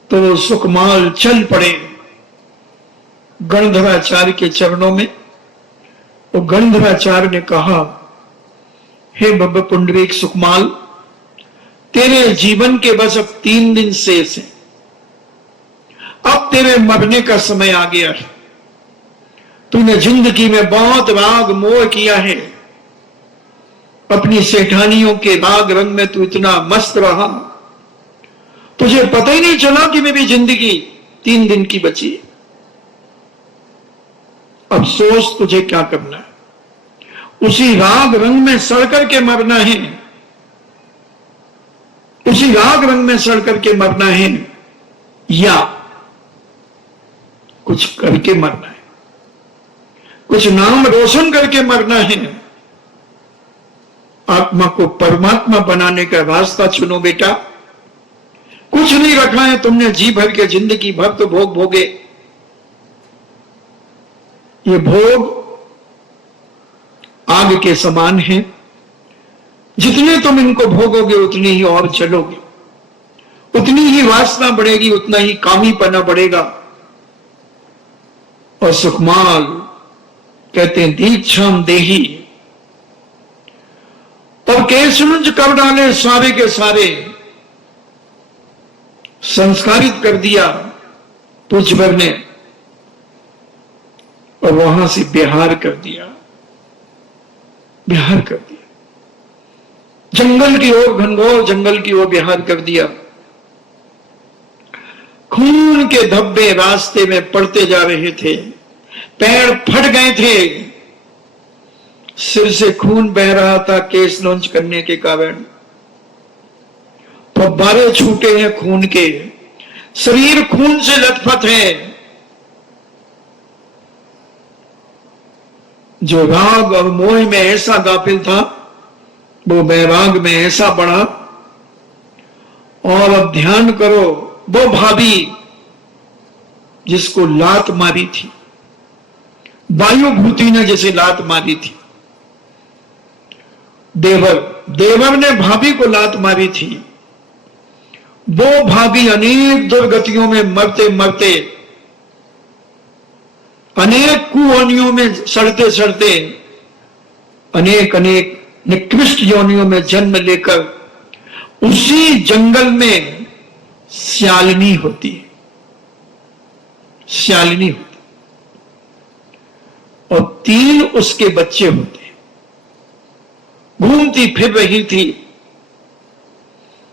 तो वो सुकमाल चल पड़े गणधराचार्य के चरणों में। वो गणधराचार्य ने कहा, हे बब्ब पुंडरीक सुकमाल, तेरे जीवन के बस अब 3 दिन शेष हैं। अब तेरे मरने का समय आ गया है। तूने जिंदगी में बहुत राग मोह किया है, अपनी सेठानियों के राग रंग में तू इतना मस्त रहा, तुझे पता ही नहीं चला कि मेरी जिंदगी 3 दिन की बची है। अब सोच तुझे क्या करना है, उसी राग रंग में सड़ करके मरना है, उसी राग रंग में सड़ करके मरना है, या कुछ करके मरना है, कुछ नाम रोशन करके मरना है। आत्मा को परमात्मा बनाने का रास्ता चुनो बेटा। कुछ नहीं रखा है तुमने, जी भर के जिंदगी भर तो भोग भोगे। ये भोग आग के समान है, जितने तुम इनको भोगोगे उतनी ही और चलोगे, उतनी ही वासना बढ़ेगी, उतना ही कामीपना बढ़ेगा। और सुकमाल कहते हैं दीक्षाम देही, और केसुंज कर डाले सारे के सारे, संस्कारित कर दिया तुझभर ने, और वहां से बिहार कर दिया, बिहार कर दिया, जंगल की ओर, घनघोर जंगल की ओर बिहार कर दिया। खून के धब्बे रास्ते में पड़ते जा रहे थे, पैर फट गए थे, सिर से खून बह रहा था केस लॉन्च करने के कारण, फव्वारे छूटे हैं खून के, शरीर खून से लथपथ है। जो राग और मोह में ऐसा गाफिल था, वो वैराग में ऐसा बढ़ा। और अब ध्यान करो, वो भाभी जिसको लात मारी थी, वायुभूति ने जिसे लात मारी थी, देवर ने भाभी को लात मारी थी, वो भाभी अनेक दुर्गतियों में मरते मरते, अनेक कुयोनियों में सड़ते सड़ते, अनेक अनेक निकृष्ट योनियों में जन्म लेकर उसी जंगल में श्यालिनी होती है, श्यालिनी होती, और 3 उसके बच्चे होते। घूमती फिर रही थी,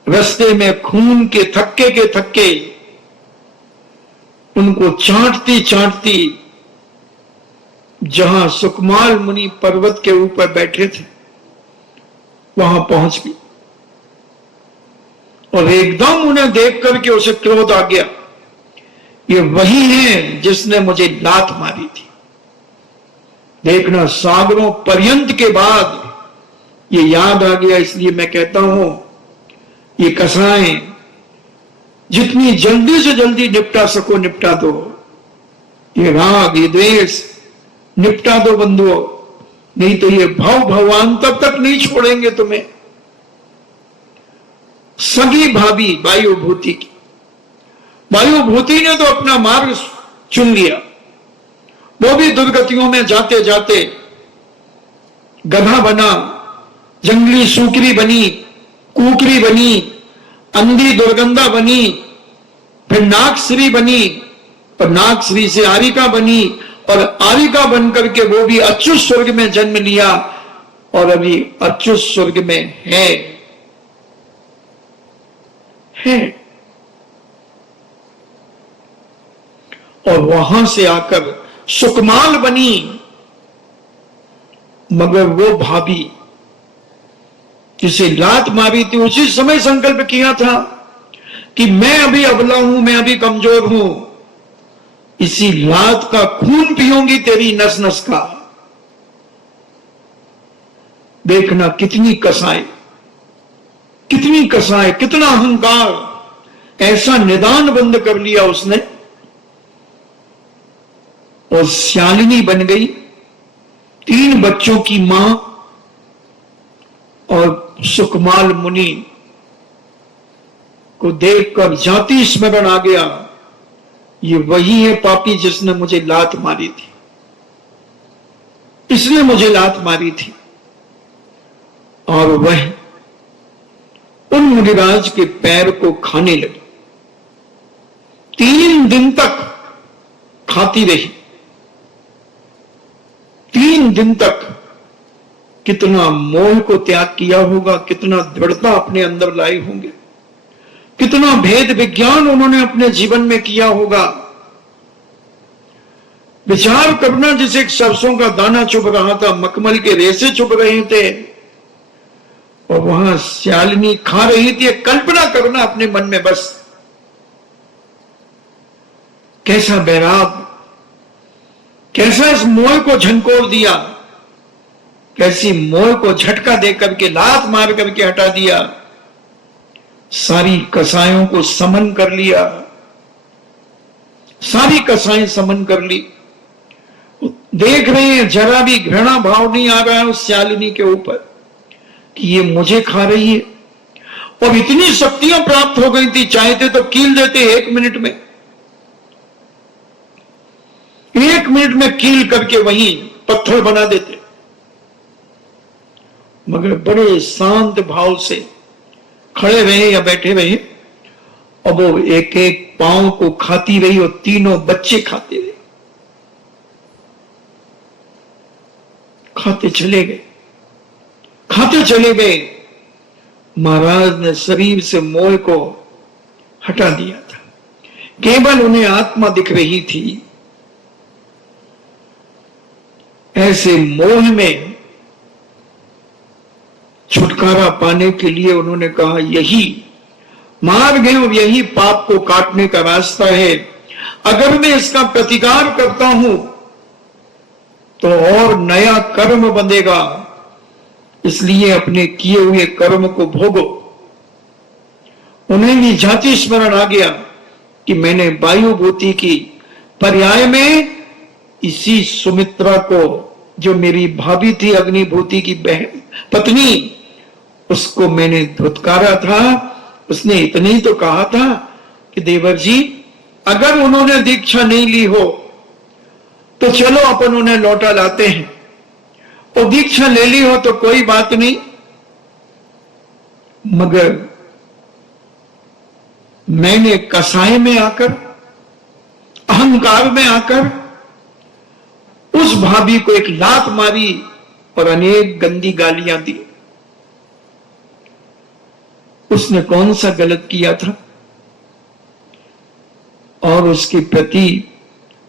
रास्ते में खून के थक्के उनको चाटती चाटती जहां सुकमाल मुनि पर्वत के ऊपर बैठे थे वहां पहुंच गई। और एकदम उन्हें देख करके उसे क्रोध आ गया, ये वही है जिसने मुझे लात मारी थी। देखना, सागरों पर्यंत के बाद ये याद आ गया, इसलिए मैं कहता हूं ये कसाएं जितनी जल्दी से जल्दी निपटा सको निपटा दो। ये राग, ये द्वेष निपटा दो बंधुओं, नहीं तो ये भगवान तक नहीं छोड़ेंगे तुम्हें। सगी भाभी वायुभूति की, वायुभूति ने तो अपना मार्ग चुन लिया, वो भी दुर्गतियों में जाते जाते गधा बना, जंगली सूकरी बनी, कुकरी बनी, अंधी दुर्गंधा बनी, फिर नागश्री बनी, और नागश्री से आरिका बनी, और आरिका बन करके वो भी अच्युत स्वर्ग में जन्म लिया, और अभी अच्युत स्वर्ग में है। और वहां से आकर सुकमाल बनी, मगर वो भाभी जिसे लात मारी थी उसी समय संकल्प किया था कि मैं अभी अबला हूं, मैं अभी कमजोर हूं, इसी लात का खून पीऊंगी तेरी नस नस का। देखना कितनी कसाई, कितनी कसाई, कितना अहंकार, ऐसा निदान बंद कर लिया उसने, और श्यालिनी बन गई, 3 बच्चों की मां। और सुकमाल मुनि को देखकर जाति स्मरण आ गया, ये वही है पापी जिसने मुझे लात मारी थी, इसने मुझे लात मारी थी। और वह उन मुनिराज के पैर को खाने लगी, 3 दिन तक खाती रही, 3 दिन तक। कितना मोह को त्याग किया होगा, कितना दृढ़ता अपने अंदर लाए होंगे, कितना भेद विज्ञान उन्होंने अपने जीवन में किया होगा। विचार करना, जिसे एक सरसों का दाना चुभ रहा था, मखमल के रेसे चुभ रहे थे, और वहां श्यालिनी खा रही थी। कल्पना करना अपने मन में बस, कैसा बैराग, कैसा इस मोह को झंकोर दिया, कैसी मोह को झटका दे करके, लात मार करके हटा दिया, सारी कसायों को समन कर लिया, सारी कसाएं समन कर ली। देख रहे हैं, जरा भी घृणा भाव नहीं आ रहा है उस श्यालिनी के ऊपर कि ये मुझे खा रही है। और इतनी शक्तियां प्राप्त हो गई थी, चाहते तो कील देते 1 मिनट में, 1 मिनट में कील करके वहीं पत्थर बना देते, मगर बड़े शांत भाव से खड़े रहे या बैठे रहे, और वो एक एक पांव को खाती रही, और 3 बच्चे खाते रहे, खाते चले गए, खाते चले गए। महाराज ने शरीर से मोह को हटा दिया था, केवल उन्हें आत्मा दिख रही थी। ऐसे मोह में छुटकारा पाने के लिए उन्होंने कहा, यही मार्ग है और यही पाप को काटने का रास्ता है। अगर मैं इसका प्रतिकार करता हूं तो और नया कर्म बंधेगा, इसलिए अपने किए हुए कर्म को भोगो। उन्हें भी जाति स्मरण आ गया कि मैंने वायुभूति की पर्याय में इसी सुमित्रा को, जो मेरी भाभी थी, अग्निभूति की बहन पत्नी, उसको मैंने धुतकारा था। उसने इतने ही तो कहा था कि देवर जी, अगर उन्होंने दीक्षा नहीं ली हो तो चलो अपन उन्हें लौटा लाते हैं, और दीक्षा ले ली हो तो कोई बात नहीं। मगर मैंने कसाई में आकर, अहंकार में आकर उस भाभी को एक लात मारी और अनेक गंदी गालियां दी। उसने कौन सा गलत किया था? और उसके प्रति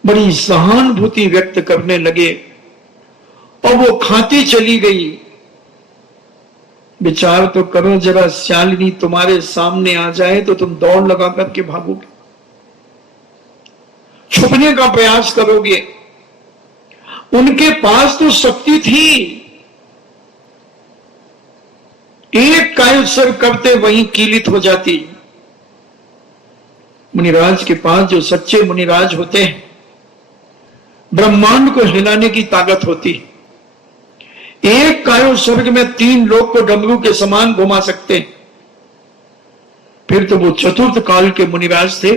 बड़ी सहानुभूति व्यक्त करने लगे, और वो खाती चली गई। विचार तो करो जरा, श्यालिनी तुम्हारे सामने आ जाए तो तुम दौड़ लगा करके भागोगे, छुपने का प्रयास करोगे। उनके पास तो शक्ति थी, एक कायोत्सर्ग करते वहीं कीलित हो जाती। मुनिराज के पास, जो सच्चे मुनिराज होते हैं, ब्रह्मांड को हिलाने की ताकत होती। एक कायोत्सर्ग में 3 लोग को डमरू के समान घुमा सकते हैं। फिर तो वो चतुर्थ काल के मुनिराज थे।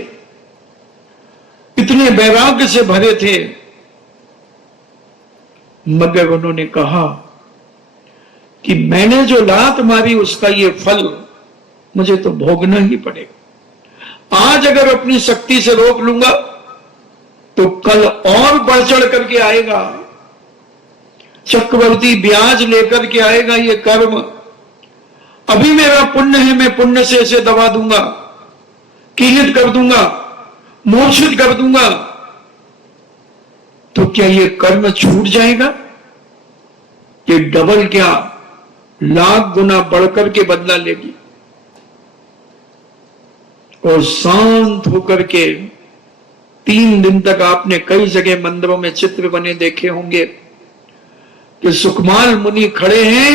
इतने वैराग्य से भरे थे, मगर उन्होंने कहा कि मैंने जो लात मारी उसका ये फल मुझे तो भोगना ही पड़ेगा। आज अगर अपनी शक्ति से रोक लूंगा तो कल और बढ़ चढ़ करके आएगा, चक्रवर्ती ब्याज लेकर के आएगा ये कर्म। अभी मेरा पुण्य है, मैं पुण्य से इसे दबा दूंगा, कीलित कर दूंगा, मोक्षित कर दूंगा, तो क्या ये कर्म छूट जाएगा? ये डबल क्या लाख गुना बढ़कर के बदला लेगी। और शांत होकर के 3 दिन तक आपने कई जगह मंदिरों में चित्र बने देखे होंगे कि सुकमाल मुनि खड़े हैं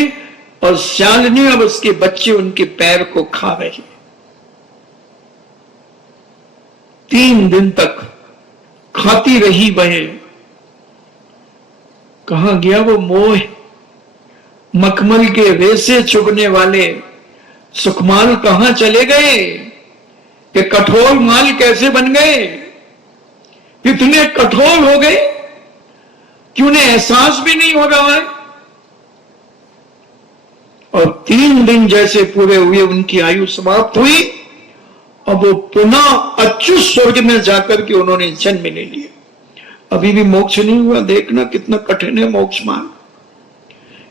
और श्यालिनी अब उसके बच्चे उनके पैर को खा रहे हैं। 3 दिन तक खाती रही वह। कहां गया वो मोह? मखमल के रेसे चुगने वाले सुकमाल कहां चले गए? कि कठोर माल कैसे बन गए? इतने कठोर हो गए कि उन्हें एहसास भी नहीं हो रहा है। और 3 दिन जैसे पूरे हुए, उनकी आयु समाप्त हुई। अब वो पुनः अच्युत स्वर्ग में जाकर के उन्होंने जन्म ले लिया। अभी भी मोक्ष नहीं हुआ। देखना कितना कठिन है मोक्ष मार्ग।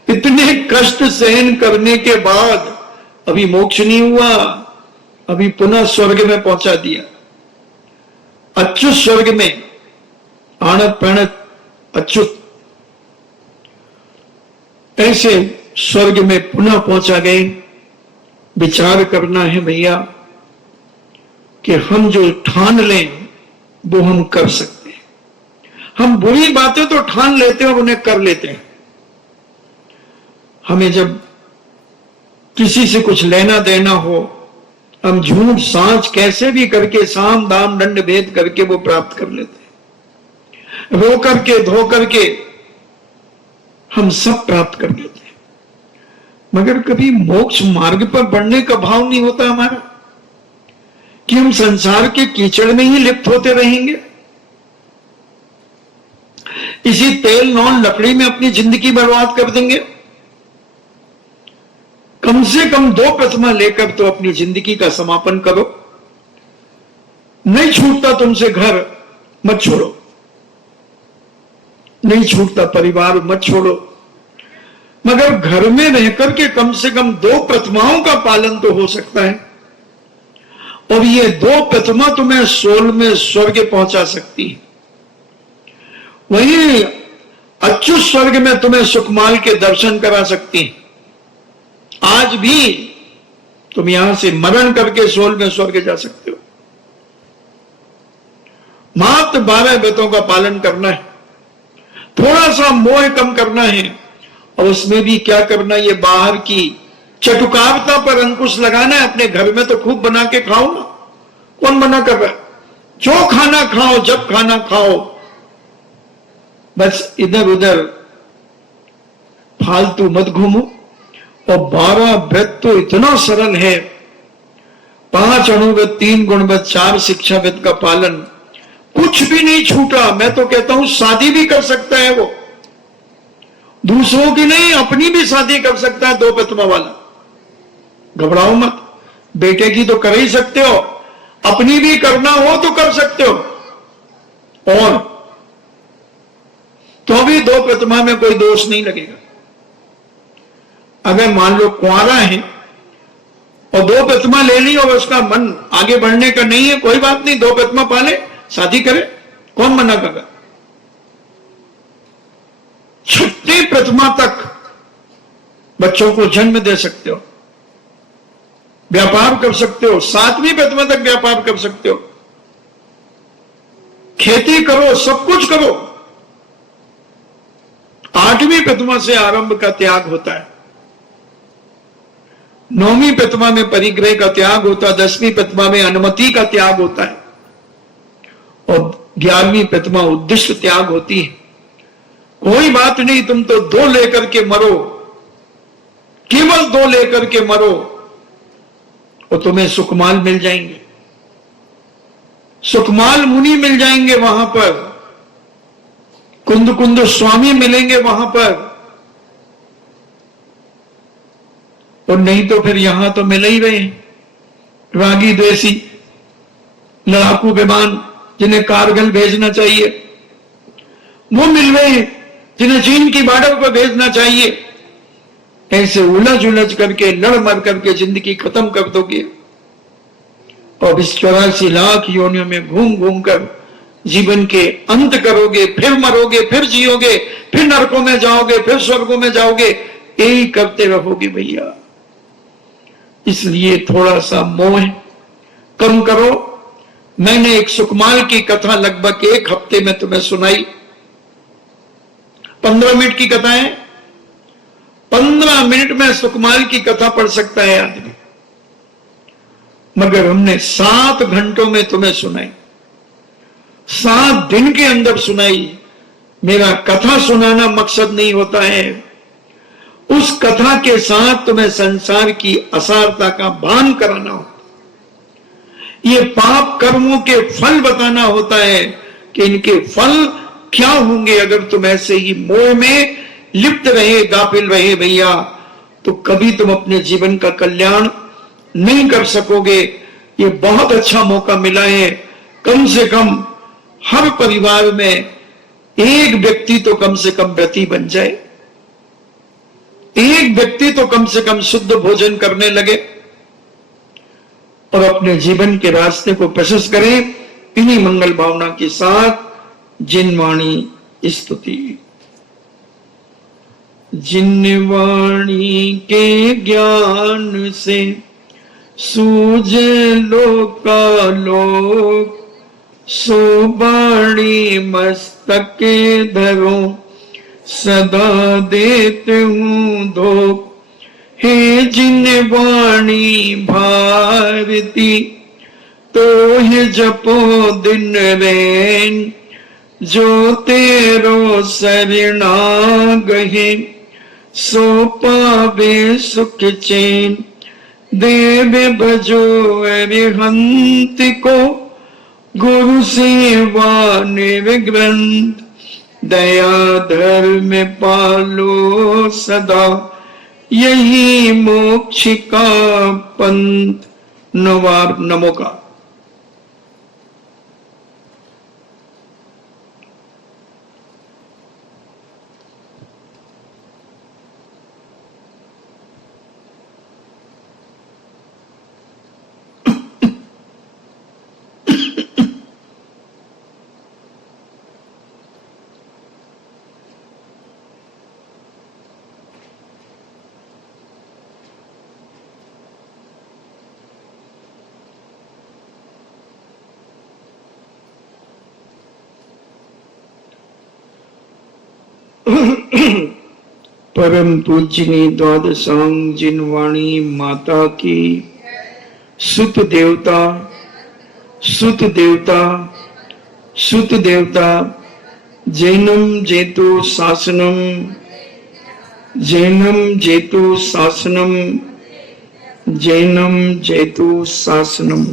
इतने कष्ट सहन करने के बाद अभी मोक्ष नहीं हुआ, अभी पुनः स्वर्ग में पहुंचा दिया। अच्युत स्वर्ग में, आणत प्रणत अच्युत, ऐसे स्वर्ग में पुनः पहुंचा गए। विचार करना है भैया कि हम जो ठान लें वो हम कर सकते हैं। हम बुरी बातें तो ठान लेते हैं और उन्हें कर लेते हैं। हमें जब किसी से कुछ लेना देना हो, हम झूठ सांच कैसे भी करके, साम दाम दंड भेद करके वो प्राप्त कर लेते हैं। रो करके धो करके हम सब प्राप्त कर लेते हैं। मगर कभी मोक्ष मार्ग पर बढ़ने का भाव नहीं होता हमारा, कि हम संसार के कीचड़ में ही लिप्त होते रहेंगे, इसी तेल नॉन लकड़ी में अपनी जिंदगी बर्बाद कर देंगे। कम से कम 2 प्रतिमा लेकर तो अपनी जिंदगी का समापन करो। नहीं छूटता तुमसे घर, मत छोड़ो। नहीं छूटता परिवार, मत छोड़ो। मगर घर में रहकर के कम से कम 2 प्रतिमाओं का पालन तो हो सकता है। और ये 2 प्रतिमा तुम्हें 16 में स्वर्ग पहुंचा सकती है। वही अच्युत स्वर्ग में तुम्हें सुकमाल के दर्शन करा सकती है। आज भी तुम यहां से मरण करके 16 में स्वर्ग जा सकते हो। मात्र 12 व्रतों का पालन करना है, थोड़ा सा मोह कम करना है। और उसमें भी क्या करना, ये बाहर की चटुकारता पर अंकुश लगाना है। अपने घर में तो खूब बना के खाओ ना, कौन मना कर रहा है? जो खाना खाओ, जब खाना खाओ, बस इधर उधर फालतू मत घूमो। और 12 व्रत तो इतना सरल है। 5 अणुव्रत, 3 गुणव्रत, 4 शिक्षाव्रत का पालन, कुछ भी नहीं छूटा। मैं तो कहता हूं शादी भी कर सकता है वो, दूसरों की नहीं, अपनी भी शादी कर सकता है 2 प्रतिमा वाला। घबराओ मत। बेटे की तो कर ही सकते हो, अपनी भी करना हो तो कर सकते हो। और तो भी 2 प्रतिमा में कोई दोष नहीं लगेगा। अगर मान लो कुंवारा है और 2 प्रतिमा ले ली और उसका मन आगे बढ़ने का नहीं है, कोई बात नहीं, 2 प्रतिमा पाले, शादी करे, कौन मना कर रहा? 6ठी प्रतिमा तक बच्चों को जन्म दे सकते हो, व्यापार कर सकते हो। 7वीं प्रतिमा तक व्यापार कर सकते हो, खेती करो, सब कुछ करो। 8वीं प्रतिमा से आरंभ का त्याग होता है। 9वीं प्रतिमा में परिग्रह का त्याग होता है। 10वीं प्रतिमा में अनुमति का त्याग होता है। और 11वीं प्रतिमा उद्दिष्ट त्याग होती है। कोई बात नहीं, तुम तो 2 लेकर के मरो, केवल 2 लेकर के मरो और तुम्हें सुकमाल मिल जाएंगे। सुखमाल मुनि मिल जाएंगे वहां पर, कुंद कुंद स्वामी मिलेंगे वहां पर, और नहीं तो फिर यहां तो मिल ही रहे रागी द्वेषी लड़ाकू विमान जिन्हें कारगिल भेजना चाहिए, वो मिल रहे हैं जिन्हें चीन की बॉर्डर पर भेजना चाहिए। ऐसे उलझ उलझ करके लड़ मर करके जिंदगी खत्म कर दोगे और इस 84 लाख योनियों में घूम घूम कर जीवन के अंत करोगे, फिर मरोगे, फिर जियोगे, फिर नरकों में जाओगे, फिर स्वर्गों में जाओगे, यही करते रहोगे भैया। इसलिए थोड़ा सा मोह कम करो। मैंने एक सुकमाल की कथा लगभग 1 हफ्ते में तुम्हें सुनाई। 15 मिनट की कथा है, 15 मिनट में सुकमाल की कथा पढ़ सकता है आदमी, मगर हमने 7 घंटों में तुम्हें सुनाई, 7 दिन के अंदर सुनाई। मेरा कथा सुनाना मकसद नहीं होता है, उस कथा के साथ तुम्हें संसार की असारता का भान कराना होता, ये पाप कर्मों के फल बताना होता है कि इनके फल क्या होंगे अगर तुम ऐसे ही मोह में लिप्त रहे, गाफिल रहे भैया, तो कभी तुम अपने जीवन का कल्याण नहीं कर सकोगे। ये बहुत अच्छा मौका मिला है, कम से कम हर परिवार में एक व्यक्ति तो कम से कम व्रती बन जाए, एक व्यक्ति तो कम से कम शुद्ध भोजन करने लगे और अपने जीवन के रास्ते को प्रशस्त करें। इन्हीं मंगल भावना के साथ जिनवाणी स्तुति। जिनवाणी के ज्ञान से सूझे लोकालोक, सो बाणी मस्तक धरो सदा देते हूं धोख। हे जिनवाणी भारती तो है जपो दिन रैन, जो तेरो शरणागहि सो पावे सुख चैन। देव भजो अरिहंत को गुरु सेवा निर्ग्रंथ, दया धर्म पालो सदा यही मोक्ष का पंथ। नवार नमो का परम पूजनी द्वादशांग जिनवाणी माता की सुत देवता सुत देवता सुत देवता जैनम जेतु शासनम जैनम जेतु शासनम जैनम जेतु शासनम।